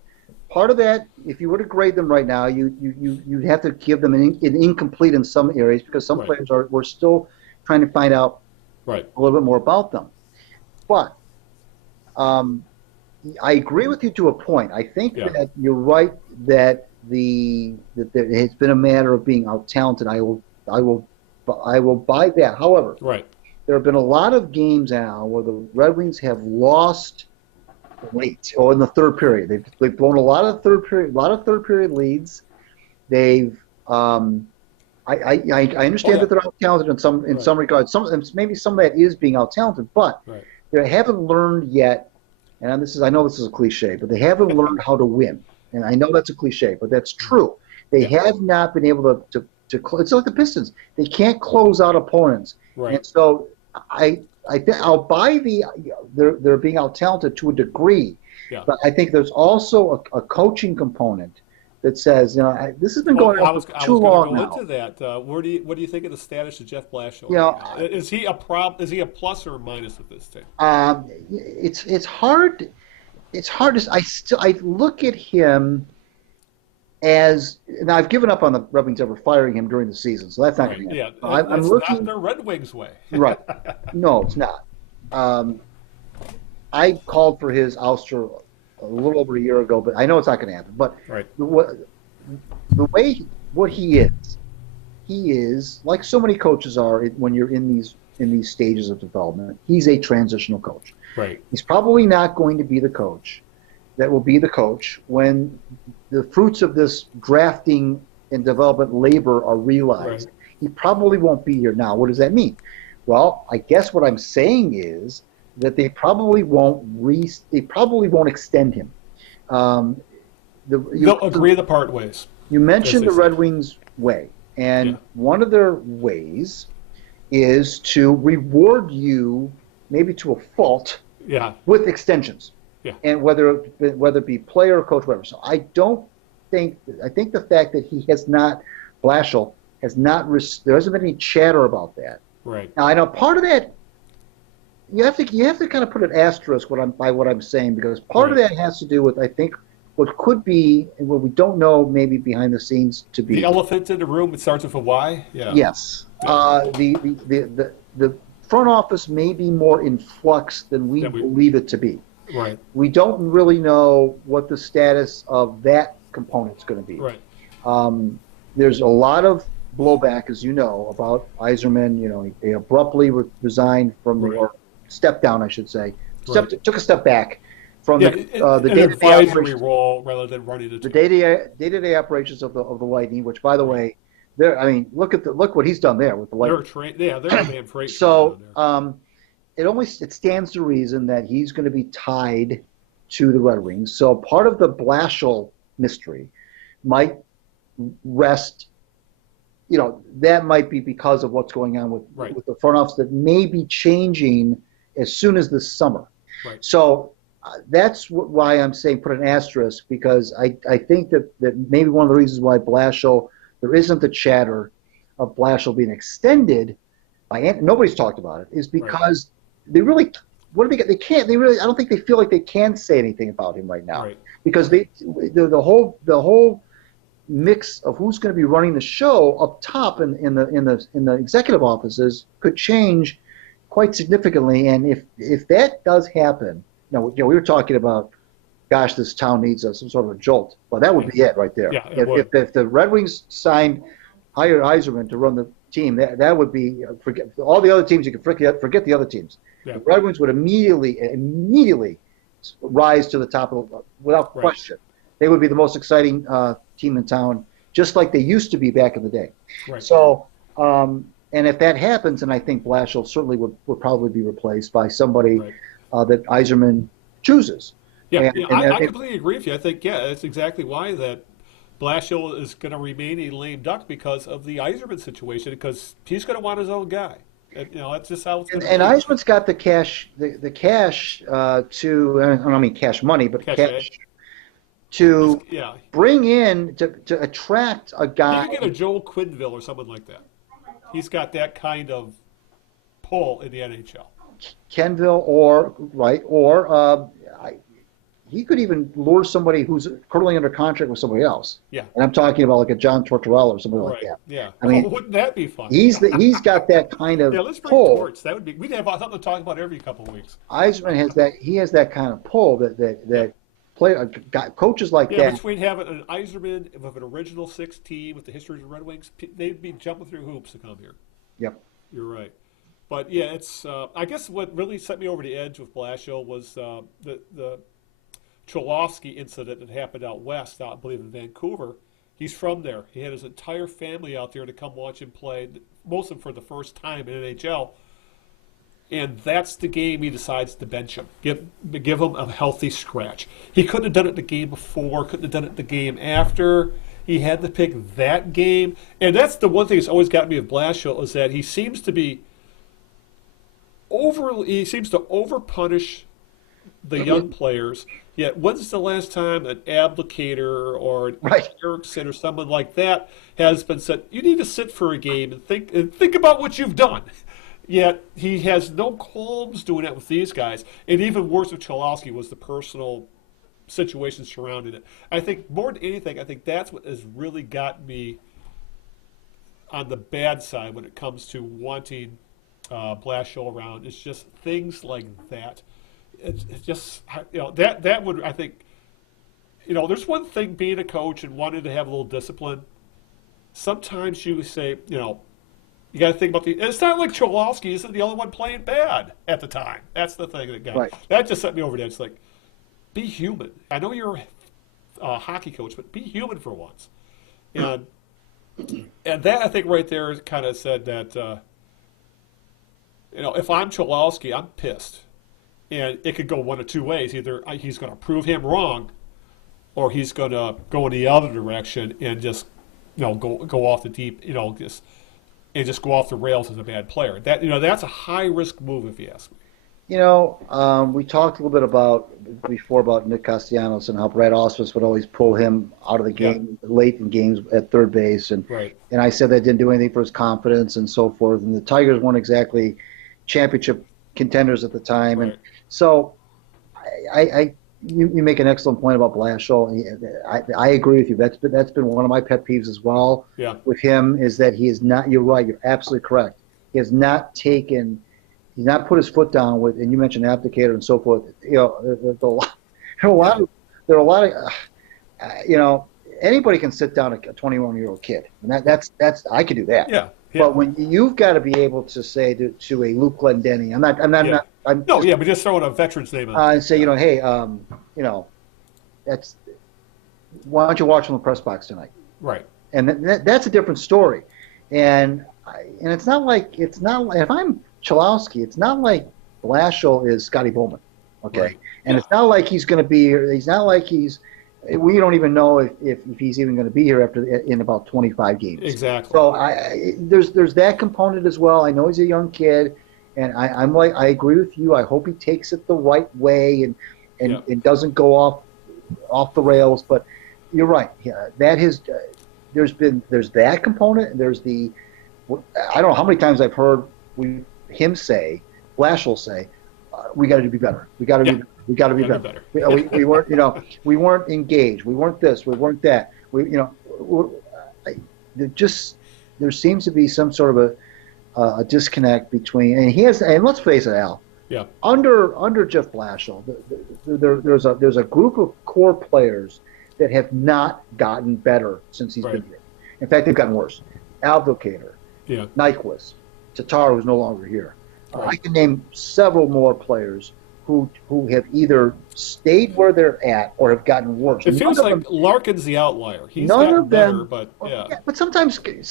part of that, if you were to grade them right now, you'd have to give them an incomplete in some areas because some players we're still trying to find out a little bit more about them. But I agree with you to a point. I think that you're right that it's been a matter of being out talented. I will buy that. However, there have been a lot of games now where the Red Wings have lost late or in the third period. They've blown a lot of third period leads. I I understand that they're out talented in some regards. Maybe some of that is being out talented, but they haven't learned yet. And I know this is a cliche, but they haven't learned how to win. And I know that's a cliche, but that's true. They have not been able to it's like the Pistons. They can't close out opponents. Right. And so I'll buy they're being out talented to a degree. Yeah. But I think there's also a coaching component that says, this has been going on for too long now. Into that. What do you think of the status of Jeff Blashill? Is he a plus or a minus with this team? It's hard. It's hard to. I look at him as, and I've given up on the Red Wings ever firing him during the season, so that's not going to happen. Yeah, I'm looking. Not the Red Wings way. Right. No, it's not. I called for his ouster a little over a year ago, but I know it's not going to happen. But the way what he is like so many coaches are when you're in these stages of development. He's a transitional coach. Right. He's probably not going to be the coach that will be the coach when the fruits of this drafting and development labor are realized. Right. He probably won't be here now. What does that mean? Well, I guess what I'm saying is that they probably won't extend him. They'll agree to part ways. You mentioned the Red Wings way, and one of their ways is to reward you, maybe to a fault, with extensions. Yeah. And whether it be player or coach, whatever. So I think the fact that Blashill has not, there hasn't been any chatter about that. Right. Now I know part of that. You have to kind of put an asterisk by what I'm saying, because part of that has to do with, I think, what could be and what we don't know maybe behind the scenes to be. The elephant in the room, it starts with a Y? Yeah. Yes. The front office may be more in flux than we believe it to be. Right. We don't really know what the status of that component is going to be. Right. There's a lot of blowback, as you know, about Yzerman. He abruptly resigned from or stepped down, I should say. Took a step back from the day-to-day operations role rather than running the day-to-day operations of the Lightning. Which, by the way, look what he's done there with the Lightning. They're a damn freight. So it stands to reason that he's going to be tied to the Red Wings. So part of the Blashill mystery might rest. That might be because of what's going on with the front office that may be changing as soon as this summer. Right. So that's why I'm saying put an asterisk, because I think that maybe one of the reasons why there isn't the chatter of Blashill being extended nobody's talked about it, is because they really, I don't think they feel like they can say anything about him right now. Right. Because the whole mix of who's going to be running the show up top in the executive offices could change quite significantly. And if that does happen, we were talking about, gosh, this town needs some sort of a jolt. Well, that would be it right there. Yeah, if the Red Wings hired Yzerman to run the team, that would be, forget all the other teams. You can forget the other teams. Yeah. The Red Wings would immediately rise to the top without question. They would be the most exciting team in town, just like they used to be back in the day. Right. So, and if that happens, then I think Blashill certainly would probably be replaced by somebody that Yzerman chooses. Yeah, I completely agree with you. I think, that's exactly why that Blashill is going to remain a lame duck, because of the Yzerman situation, because he's going to want his own guy. That's just how it's going to be. And Yzerman's got the cash, the cash to, I don't mean cash money, but cash to bring in, to attract a guy. You can get a Joel Quenneville or someone like that. He's got that kind of pull in the NHL. Quenneville he could even lure somebody who's currently under contract with somebody else. Yeah. And I'm talking about like a John Tortorella or somebody like that. Yeah. I mean, wouldn't that be fun? He's got that kind of let's bring pull. Torts. That would be. We'd have something to talk about every couple of weeks. Yzerman has that. He has that kind of pull that coaches like that. Yeah, between having an Yzerman of an original 6 team with the history of the Red Wings, they'd be jumping through hoops to come here. Yep. You're right. But yeah, it's. I guess what really set me over the edge with Blashill was the Cholowski incident that happened out west, I believe in Vancouver. He's from there. He had his entire family out there to come watch him play, most of them for the first time in NHL. And that's the game he decides to bench him. Give him a healthy scratch. He couldn't have done it the game before, couldn't have done it the game after. He had to pick that game. And that's the one thing that's always gotten me with Blashill is that he seems to over-punish the young players. Yet when's the last time an Abdicator or an Erickson or someone like that has been said, you need to sit for a game and think about what you've done? Yet he has no qualms doing that with these guys. And even worse with Cholowski was the personal situation surrounding it. I think more than anything, I think that's what has really got me on the bad side when it comes to wanting Blashill around. It's just things like that. It's just, that would, I think, there's one thing being a coach and wanting to have a little discipline. Sometimes you say, you got to think about it's not like Cholowski isn't the only one playing bad at the time. That's the thing that just set me over there. It's like, be human. I know you're a hockey coach, but be human for once. And that, I think, right there kind of said that, if I'm Cholowski, I'm pissed. And it could go one of two ways. Either he's going to prove him wrong, or he's going to go in the other direction and just, go off the deep, just go off the rails as a bad player. That that's a high risk move if you ask me. We talked a little bit before about Nick Castellanos and how Brad Ausmus would always pull him out of the game late in games at third base, and I said that didn't do anything for his confidence and so forth. And the Tigers weren't exactly championship contenders at the time, and so you make an excellent point about Blashill. I agree with you. That's been one of my pet peeves as well. Yeah. With him is that he is not. You're right. You're absolutely correct. He has not taken. He's not put his foot down with. And you mentioned Abdicator and so forth. There's a lot of. Anybody can sit down a 21-year-old kid, and that's I could do that. Yeah. But when you've got to be able to say to a Luke Glendenny, but just throwing a veteran's name on and say, hey, that's why don't you watch from the press box tonight? Right. And that's a different story. And it's not like if I'm Cholowski, it's not like Blashill is Scotty Bowman, okay? Right. And it's not like he's going to be here. He's not like we don't even know if he's even going to be here in about 25 games. Exactly. So there's that component as well. I know he's a young kid, and I agree with you. I hope he takes it the right way and doesn't go off the rails. But you're right. Yeah, there's that component. And there's I don't know how many times I've heard Blashill say, we got to be better. We got to be. We got to be better. We weren't, we weren't engaged. We weren't this. We weren't that. There seems to be some sort of a disconnect between, and let's face it, Al. Yeah. Under Jeff Blashill, there's a group of core players that have not gotten better since he's been here. In fact, they've gotten worse. Abdicator, Nyquist, Tatar, who's no longer here. I can name several more players who have either stayed where they're at or have gotten worse. It feels like Larkin's the outlier. He's gotten better, but But sometimes guys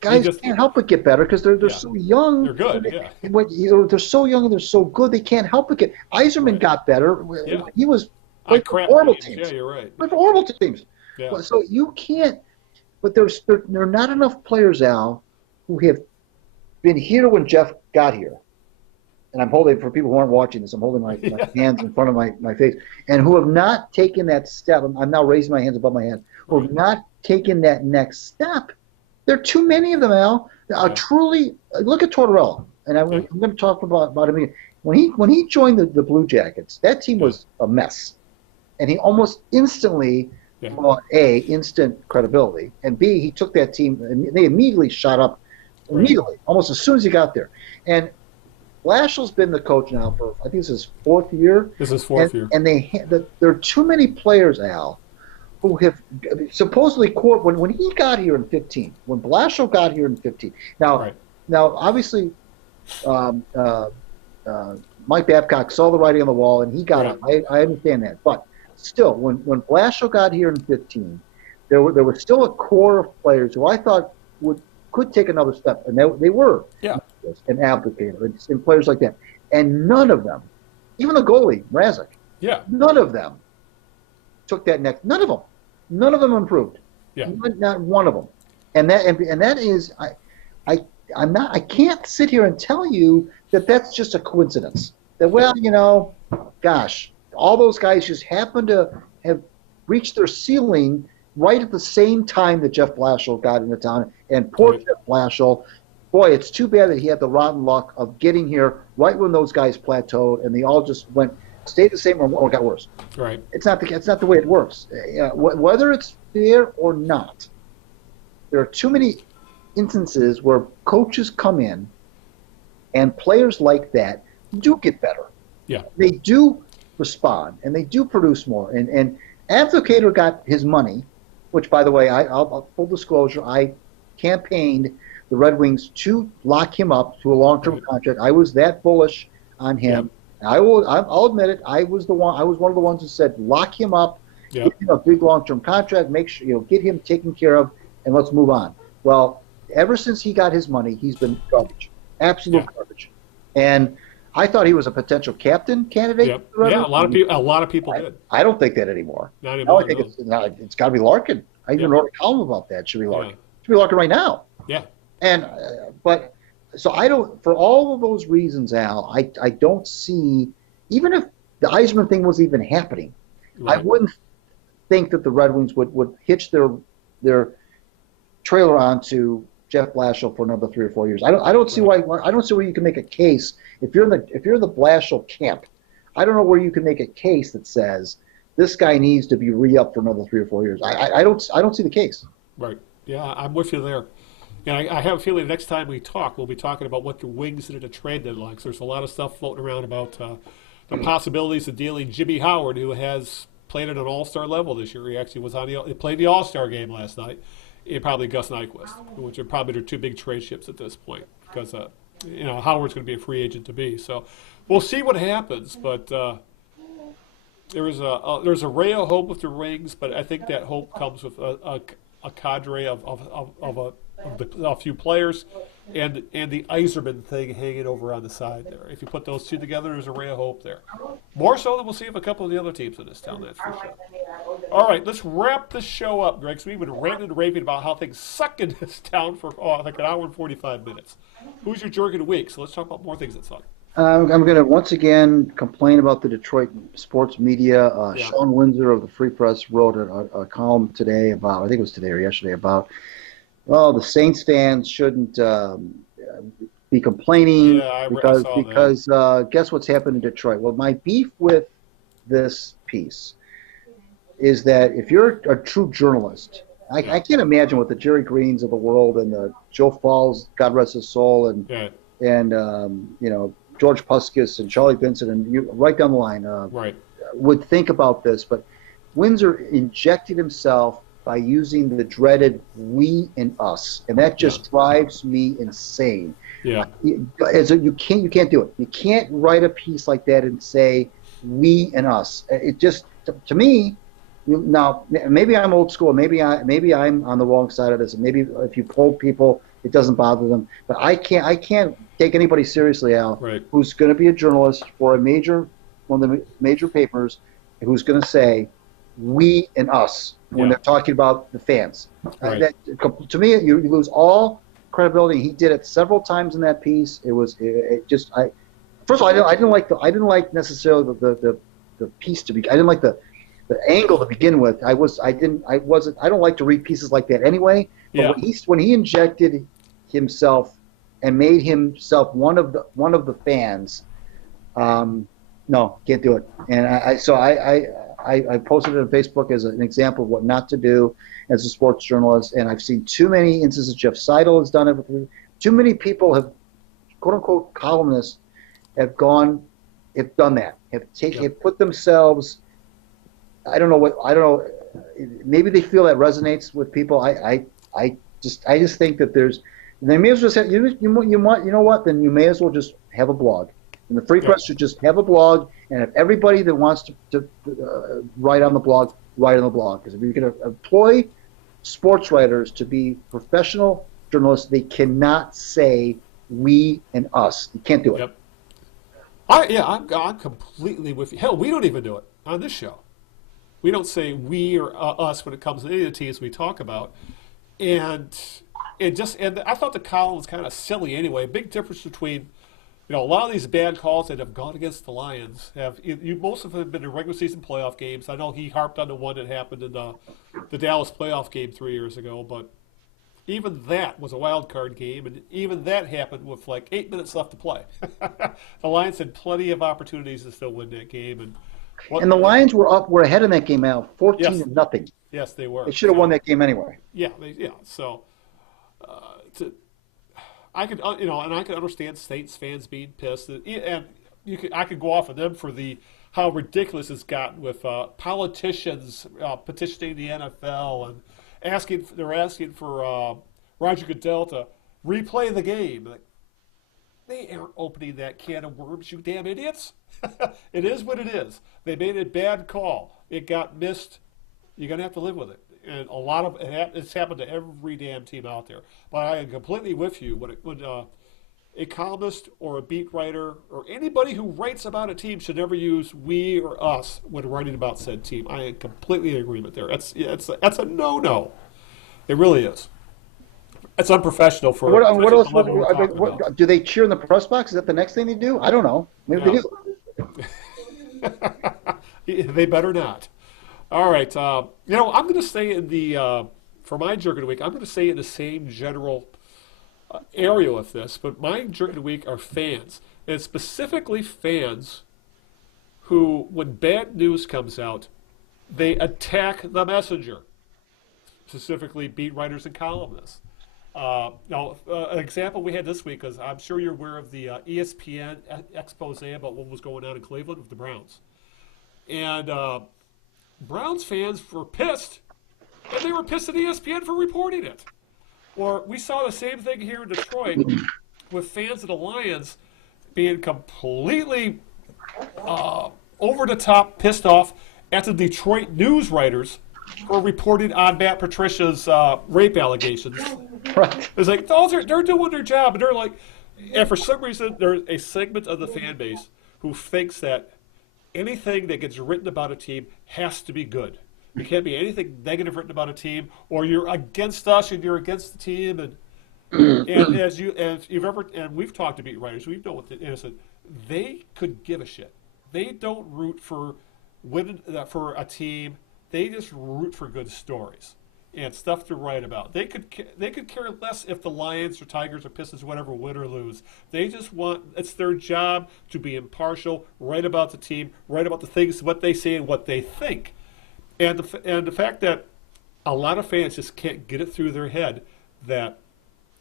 can't help but get better because they're so young. They're good, They're so young and they're so good they can't help but get. Yzerman got better. Yeah. He was playing for horrible teams. Yeah, you're right. For horrible teams. Yeah. So you can't. But there are not enough players, Al, who have been here when Jeff got here. And I'm holding, for people who aren't watching this, I'm holding my hands in front of my face, and who have not taken that step. I'm now raising my hands above my head. Who have not taken that next step. There are too many of them, Al. Truly, look at Tortorella, and I'm going to talk about him again. When he joined the Blue Jackets, that team was a mess, and he almost instantly brought instant credibility, and B, he took that team, and they immediately shot up, almost as soon as he got there, and Blashill's been the coach now for, I think this is his fourth year. This is fourth year. And there are too many players, Al, who have supposedly when he got here in 15, when Blashill got here in 15. Now obviously, Mike Babcock saw the writing on the wall and he got up. I understand that. But still, when Blashill got here in 15, there was still a core of players who I thought could take another step, and they were. Yeah. An applicator and players like that, and none of them, even the goalie Mrazek, none of them took that next. None of them improved. Yeah. Not one of them. And that is I can't sit here and tell you that that's just a coincidence. That, well, gosh, all those guys just happen to have reached their ceiling right at the same time that Jeff Blashill got into town. And poor Jeff Blashill, boy, it's too bad that he had the rotten luck of getting here right when those guys plateaued, and they all just stayed the same or got worse. Right. It's not the way it works. Whether it's fair or not, there are too many instances where coaches come in and players like that do get better. Yeah. They do respond, and they do produce more. And Advocator got his money, which, by the way, I'll full disclosure, I campaigned the Red Wings to lock him up to a long-term contract. I was that bullish on him. Yeah. I'll admit it. I was one of the ones who said, lock him up, give him a big long-term contract, make sure get him taken care of, and let's move on. Well, ever since he got his money, he's been garbage, absolute garbage. And I thought he was a potential captain candidate. Yep. Yeah, a lot of people did. I don't think that anymore. Not anymore. I think it's got to be Larkin. I even wrote a column about that. Should be Larkin. Should be Larkin right now. Yeah. And but so I don't. For all of those reasons, Al, I don't see. Even if the Eisman thing was even happening, I wouldn't think that the Red Wings would hitch their trailer onto Jeff Blashill for another 3 or 4 years. I don't see why. I don't see where you can make a case if you're in the Blashill camp. I don't know where you can make a case that says this guy needs to be re-upped for another 3 or 4 years. I don't see the case. Right. Yeah, I'm with you there. And I have a feeling next time we talk, we'll be talking about what the Wings did at a trade deadline. So there's a lot of stuff floating around about the possibilities of dealing Jimmy Howard, who has played at an all-star level this year. He actually he played the all-star game last night. And probably Gus Nyquist, which are probably their 2 big trade ships at this point, because Howard's going to be a free agent to be. So we'll see what happens. But there's a ray of hope with the Wings, but I think that hope comes with a cadre of a few players and the Yzerman thing hanging over on the side there. If you put those two together, there's a ray of hope there. More so than we'll see of a couple of the other teams in this town, that's for sure. All right, let's wrap the show up, Greg. So we've been ranting and raving about how things suck in this town for like an hour and 45 minutes. Who's your jerk of the week? So let's talk about more things that suck. I'm going to once again complain about the Detroit sports media. Sean Windsor of the Free Press wrote a column today about, I think it was today or yesterday, about, well, the Saints fans shouldn't be complaining because guess what's happened in Detroit? Well, my beef with this piece is that if you're a true journalist, I can't imagine what the Jerry Greens of the world and the Joe Falls, God rest his soul, and George Puskis and Charlie Vincent and right down the line would think about this. But Windsor injected himself by using the dreaded "we" and "us," and that just drives me insane. Yeah, you can't do it. You can't write a piece like that and say "we" and "us." It just, to me. Now, maybe I'm old school. Maybe I'm on the wrong side of this. And maybe if you poll people, it doesn't bother them. But I can't take anybody seriously, Al, who's going to be a journalist for one of the major papers, who's going to say "we" and "us" when they're talking about the fans. To me, you lose all credibility. He did it several times in that piece. First of all, I didn't like necessarily the piece to be. I didn't like the angle to begin with. I don't like to read pieces like that anyway. But when he injected himself and made himself one of the fans, no, can't do it. And I posted it on Facebook as an example of what not to do as a sports journalist. And I've seen too many instances. Jeff Seidel has done it. Too many people have, quote unquote, columnists have done that. Have put themselves. I don't know. Maybe they feel that resonates with people. I just think that they may as well say, you know what? Then you may as well just have a blog. And the Free Press should just have a blog, and if everybody that wants to write on the blog, write on the blog. Because if you're going to employ sports writers to be professional journalists, they cannot say we and us. You can't do it. Yep. I'm completely with you. Hell, we don't even do it on this show. We don't say we or us when it comes to any of the teams we talk about. And I thought the column was kind of silly anyway. Big difference between, a lot of these bad calls that have gone against the Lions most of them have been in regular season playoff games. I know he harped on the one that happened in the Dallas playoff game 3 years ago, but even that was a wild card game, and even that happened with like 8 minutes left to play. The Lions had plenty of opportunities to still win that game, and the Lions were ahead in that game now, 14-0. Yes, they were. They should have won that game anyway. Yeah. So, I could, and I could understand Saints fans being pissed, and I could go off of them for how ridiculous it's gotten with politicians petitioning the NFL and they're asking for Roger Goodell to replay the game. Like, they aren't opening that can of worms, you damn idiots. It is what it is. They made a bad call. It got missed. You're going to have to live with it. And a lot of it's happened to every damn team out there. But I am completely with you. When a columnist or a beat writer or anybody who writes about a team should never use we or us when writing about said team. I am completely in agreement there. That's a no-no. It really is. It's unprofessional for what else? Do they cheer in the press box? Is that the next thing they do? I don't know. Maybe they do. They better not. All right. I'm going to say for my jerk of the week, I'm going to say in the same general area with this, but my jerk of the week are fans, and specifically fans who, when bad news comes out, they attack the messenger, specifically beat writers and columnists. An example we had this week is, I'm sure you're aware of the ESPN expose about what was going on in Cleveland with the Browns. And Browns fans were pissed, and they were pissed at ESPN for reporting it. Or we saw the same thing here in Detroit with fans of the Lions being completely over the top pissed off at the Detroit news writers for reporting on Matt Patricia's rape allegations. Right. It's like, they're doing their job, and they're like, and for some reason, there's a segment of the fan base who thinks that anything that gets written about a team has to be good. There can't be anything negative written about a team, or you're against us and you're against the team. And we've talked to beat writers, we know what the innocent. They could give a shit. They don't root for a team. They just root for good stories and stuff to write about. They could care less if the Lions or Tigers or Pistons, whatever, win or lose. They just it's their job to be impartial, write about the team, write about the things, what they say and what they think. And the fact that a lot of fans just can't get it through their head that,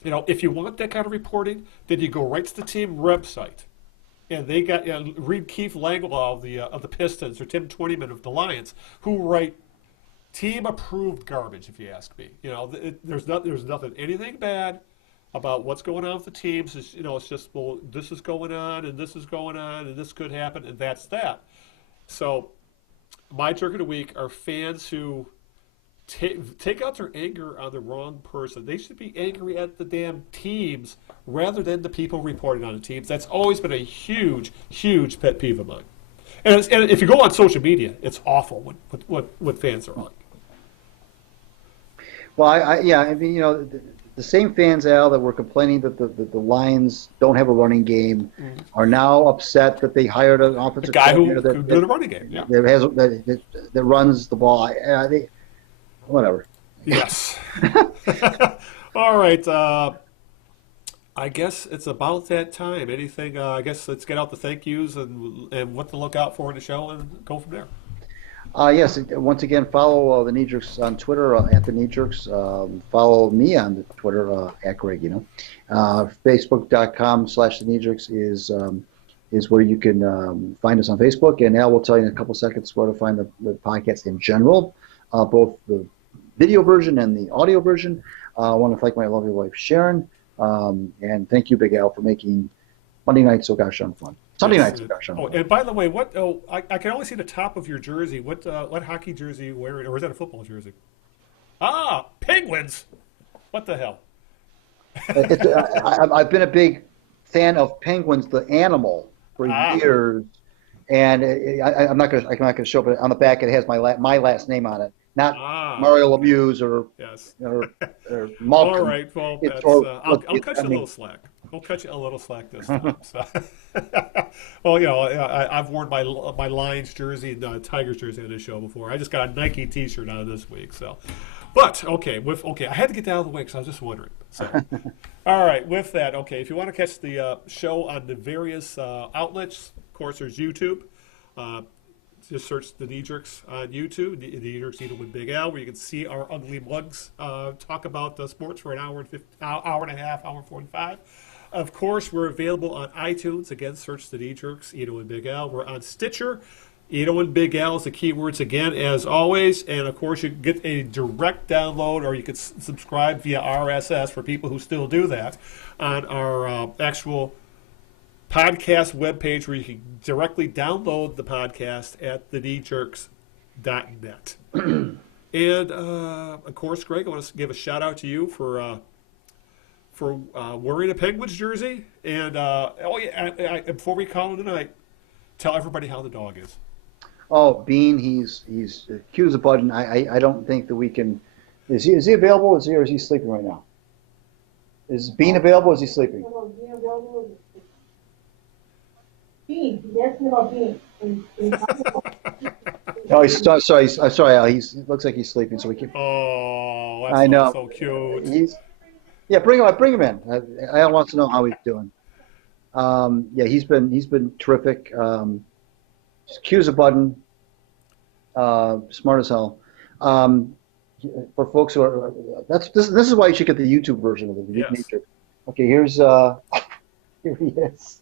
if you want that kind of reporting, then you go right to the team website. And they got, read Keith Langwell of the Pistons or Tim Twentyman of the Lions, who write team-approved garbage, if you ask me. There's nothing, anything bad about what's going on with the teams. It's just, well, this is going on, and this is going on, and this could happen, and that's that. So my jerk of the week are fans who take out their anger on the wrong person. They should be angry at the damn teams rather than the people reporting on the teams. That's always been a huge, huge pet peeve of mine. And if you go on social media, it's awful what fans are like. Well, the same fans, Al, that were complaining that the Lions don't have a running game are now upset that they hired an offensive guy who that did a running game, yeah. That runs the ball. Whatever. Yes. All right. I guess it's about that time. Anything? I guess let's get out the thank yous and what to look out for in the show and go from there. Yes. Once again, follow the Knee Jerks on Twitter at the Knee Jerks. Follow me on Twitter at Greg. Facebook.com/the Knee Jerks is where you can find us on Facebook. And Al will tell you in a couple seconds where to find the podcast in general, both the video version and the audio version. I want to thank my lovely wife Sharon, and thank you, Big Al, for making Monday night so gosh darn fun. Sunday night so gosh darn fun. And by the way, I can only see the top of your jersey. What hockey jersey are you wearing, or is that a football jersey? Penguins? What the hell? I've been a big fan of Penguins, the animal, for years, and I'm not gonna show it, but on the back it has my last name on it, not Mario Lemieux or Malcolm. All right, well, I'll cut you a little slack. I'll cut you a little slack this time. So. Well, I've worn my Lions jersey and Tigers jersey on this show before. I just got a Nike T-shirt on this week, so. But I had to get that out of the way because I was just wondering. So, all right, with that, if you want to catch the show on the various outlets, of course, there's YouTube. Just search the Knee Jerks on YouTube, the Knee Jerks Eno and Big Al, where you can see our ugly mugs talk about the sports for an hour and a half, hour and 45. Of course, we're available on iTunes. Again, search the Knee Jerks Eno and Big Al. We're on Stitcher. Eno and Big Al is the keywords again, as always. And, of course, you can get a direct download, or you can subscribe via RSS for people who still do that on our actual podcast webpage, where you can directly download the podcast at thekneejerks.net. And, of course, Greg, I want to give a shout-out to you for wearing a Penguins jersey. And, before we call it tonight, tell everybody how the dog is. Oh, Bean, he's cute as a button. I don't think that we can. Is he available? Or is he sleeping right now? Is Bean available? Or is he sleeping? Bean, he's asking about Bean. Oh, he's sorry. I'm sorry, Al. He looks like he's sleeping, so we can. Oh, that's I know. So cute. Bring him in. Al wants to know how he's doing. He's been terrific. Just cute as a button, smart as hell. For folks who are, this is why you should get the YouTube version of it. Yes. Okay, here he is.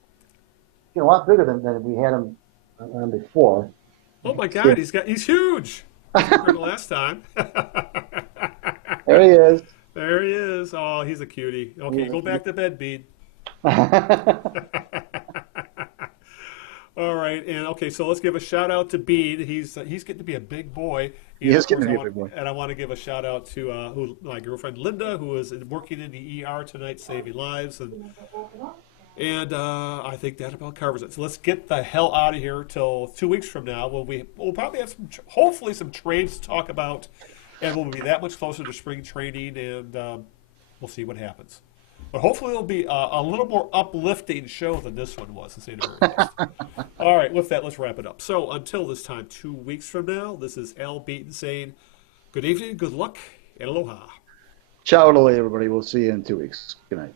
A lot bigger than we had him on before. Oh my God, he's huge. Compared to last time. There he is. There he is. Oh, he's a cutie. Okay, go back to bed, Bean. All right, and so let's give a shout out to Bean. He's getting to be a big boy. He is getting to be a big boy. And I want to give a shout out to my girlfriend Linda, who is working in the ER tonight, saving lives, and I think that about covers it. So let's get the hell out of here till 2 weeks from now, when we'll probably have hopefully some trades to talk about, and we'll be that much closer to spring training, and we'll see what happens. But hopefully it'll be a little more uplifting show than this one was, to say the very least. All right, with that, let's wrap it up. So until this time, 2 weeks from now, this is Al Beaton saying good evening, good luck, and aloha. Ciao, everybody. We'll see you in 2 weeks. Good night.